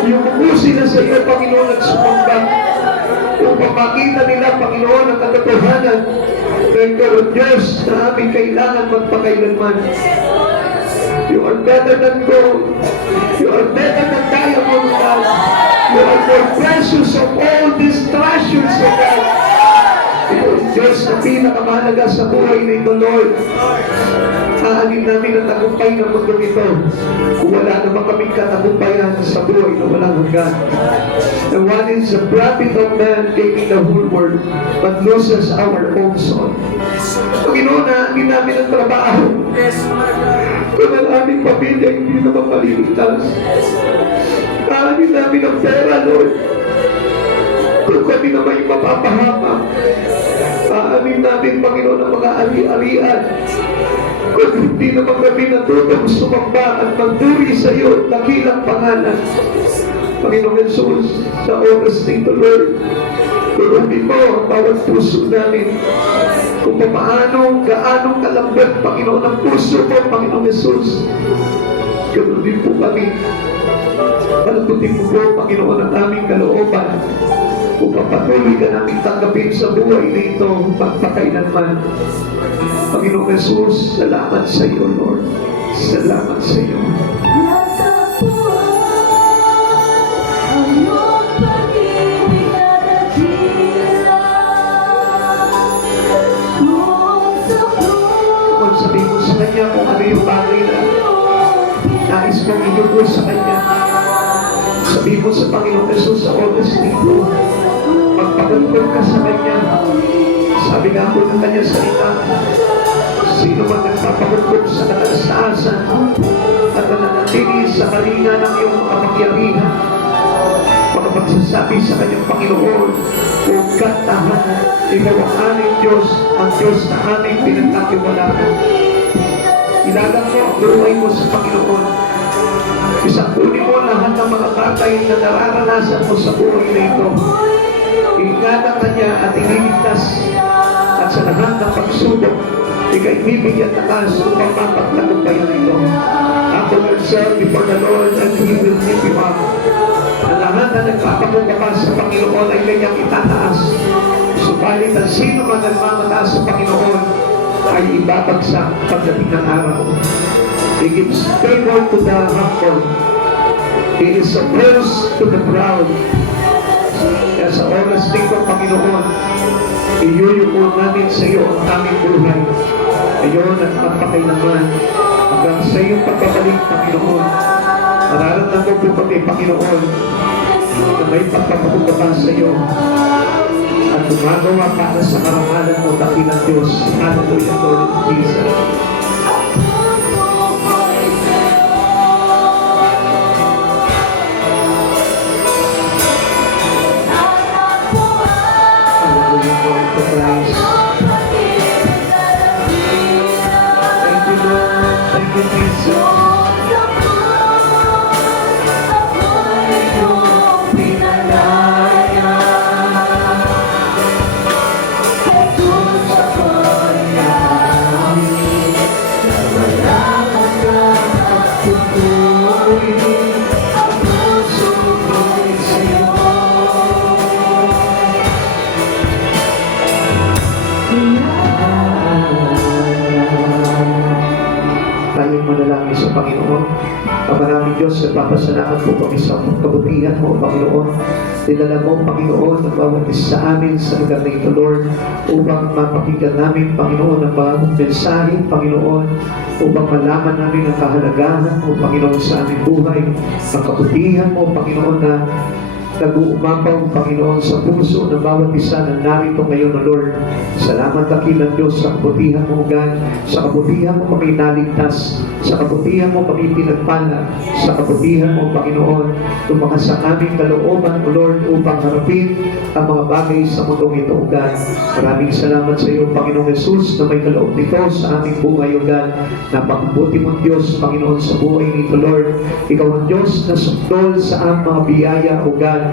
Yumuko sila sa iyo, Panginoon, at sumamba. Upang makita nila, Panginoon, ang katotohanan na ikaw ang Diyos na aming kailangan magpakailanman. You are better than gold. You are better than diamond, God. You are more precious of all these treasures, O God. Ikaw ang Diyos na pinakamahalaga sa buhay na ito, Lord. Aanin namin ang tagumpay ng mundo nito kung wala naman kaming katagumpayan sa buhay na walang hanggan. The one is the profit of man gaining the whole world but loses our own soul. Panginoon, aanin namin ang trabaho. Kung ang aming pamilya hindi naman maliligtas. Aanin namin ang pera, Lord. Kung kami na may mapapahama. Aanin namin, Panginoon, ang mga ari-arian. Kung hindi naman kami natutong sumamba at magduri sa iyo, dakilang pangalan. Panginoon Jesus, sa oras nito, Lord, turunin mo ang bawat puso namin. Kung paano, gaano kalambot, Panginoon, ang puso mo, Panginoon Jesus. Ganoon din po kami. Palagutin mo po, Panginoon, ang aming kalooban. Kung papatuloy ka namin tanggapin sa buhay na ito, magpakailanman. Panginoong Jesus, salamat sa iyo, Lord. Salamat sa iyo. Kung sabihin mo sa Kanya kung ano yung bagay na nais mong inyugo sa Kanya, sabihin mo sa Panginoong Jesus sa oras nito, magpagantod ka sa Kanya. Sabi nga po ng Kanya salita, sino man nagpapagantod sa kataasan at nananatili sa kalinga ng iyong kapangyarihan, magpagsasabi sa Kanyang Panginoon, o katahanan, ikaw ang aming Diyos, ang Diyos na aming pinagkatiwalaan. Ilalang mo ang buhay mo sa Panginoon. Isangkunin mo lahat ng mga bagay na nararanasan mo sa buhay na ito. Ingatan ka niya at iniligtas. At sa lahat ng pagsubok, ikay bibigyan takas upang mapagtagumpayan ito. Humble yourself before the Lord and He will lift you up. Ang lahat na nagpapakumbaba sa Panginoon ay kanyang itataas. Subalit ang sino man nagmamataas sa Panginoon ay ibabagsak pagdating ng araw. He gives favor to the humble He is opposed to the proud. Kaya sa oras dito, Panginoon, iyuyuko namin sa iyo ang aming buhay. Ngayon at magpakailanman hanggang sa iyong pagbabalik, Panginoon. Mararamdaman po kami, Panginoon, na may pagpapakumbaba sa iyo at gumagawa para sa karangalan mo, dakilang Diyos. Hallelujah, Lord Jesus. Hallelujah, Lord, to Christ. Thank you, Lord. Thank you, Jesus. Tayong manalangin sa Panginoon. Maraming Diyos, nagpapasalamat po kami sa kabutihan mo, Panginoon. Dinala mo, Panginoon, ang bawat isa sa amin sa lugar na ito, Lord, upang mapakinggan namin, Panginoon, ang bagong mensahe, Panginoon, upang malaman namin ang kahalagahan mo, Panginoon, sa aming buhay, ang kabutihan mo, Panginoon, na nag-uumapaw, Panginoon, sa puso ng bawat isa na narito ngayon, Lord. Salamat dakilang Diyos sa kabutihan mo, God. Sa kabutihan mo kami naligtas. Sa kabutihan mo kami pinagpala. Sa kabutihan mo, Panginoon, tumakas sa aming kalooban, O Lord, upang harapin ang mga bagay sa mundong ito, O God. Maraming salamat sa iyo, Panginoong Jesus, na may kaloob nito sa aming buhay, O God. Napakabuti mong Diyos, Panginoon, sa buhay nito, Lord. Ikaw ang Diyos na sundol sa aming mga biyaya, O God.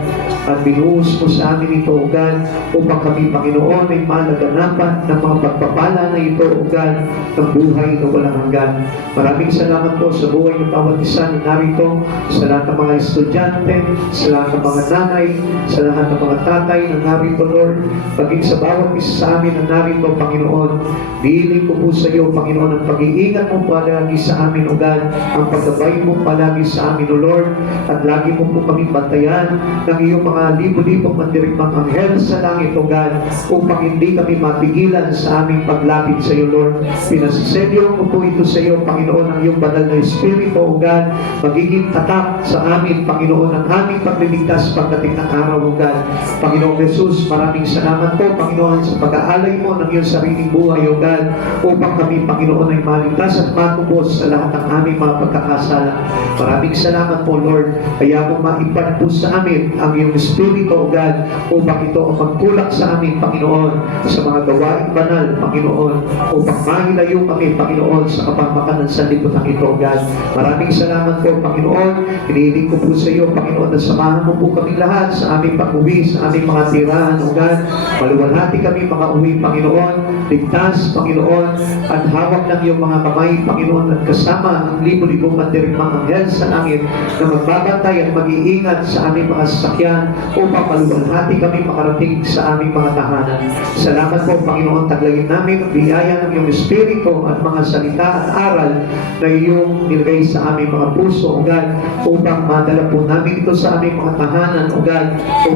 At binuhos mo sa amin ito, O God, upang kami, Panginoon, ay malaganapan ng mga pagpapala na ito, O God, ng buhay na walang hanggan. Maraming salamat po sa buhay ng bawat isa na narito, sa lahat ng mga estudyante, sa lahat ng mga nanay, sa lahat ng mga tatay na narito, Lord, paging sa bawat isa sa amin na narito, Panginoon. Diiling ko po sa iyo, Panginoon, ang pag-iingat mo palagi sa amin, O God, ang paggabay mo palagi sa amin, O Lord, at lagi mo po kami bantayan ng iyong mga libo-libong mandirigmang anghel sa langit, O God, upang hindi kami mapigilan sa aming paglapit sa iyo, Lord. Pinasiselyo ko po ito sa iyo, Panginoon, ang iyong banal na Espiritu, O God, magiging tatak sa amin, Panginoon, ang aming pagliligtas pagdating ng araw, O God. Panginoon Jesus, maraming salamat po, Panginoon, sa pag-aalay mo ng iyong sariling buhay, O God, upang kami, Panginoon, ay maligtas at matubos sa lahat ng aming mga pagkakasala. Maraming salamat po, Lord, kaya mo maipad po sa amin ang iyong Espiritu, O God, upang ito ang magtulak sa amin, Panginoon, sa mga gawaing banal, Panginoon, upang mahilayo kami, Panginoon, sa kapamakan ng sanlibutan ito, O God. Maraming salamat po, Panginoon. Hinihiling ko po sa iyo, Panginoon, na samahan mo po kami lahat sa aming pag-uwi, sa aming mga tirahan, O God. Maluwalhati kami mga uwi, Panginoon. Ligtas, Panginoon, at hawak ng iyong mga kamay, Panginoon, at kasama ang libo-libong mandirigmang anghel sa langit na magbabantay at mag-iingat sa aming mga sasakyan upang maluwalhati kami makarating sa aming mga tahanan. Salamat po, Panginoon, taglayin namin ang biyaya ng iyong Espiritu at mga salita at aral na iyong nilagay sa aming mga puso, O God, upang madala po namin ito sa aming mga tahanan, O God,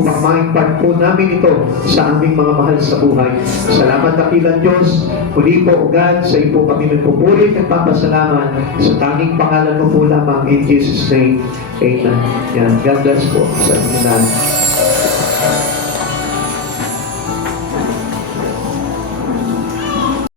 upang ma-impart po namin ito sa aming mga mahal sa buhay. Salamat dakilang Diyos. Muli po, O God, sa iyo po kami nagpupulit at papasalamat sa tanging pangalan mo po lamang in Jesus' name. Amen. Yan. God bless po sa inyo lahat.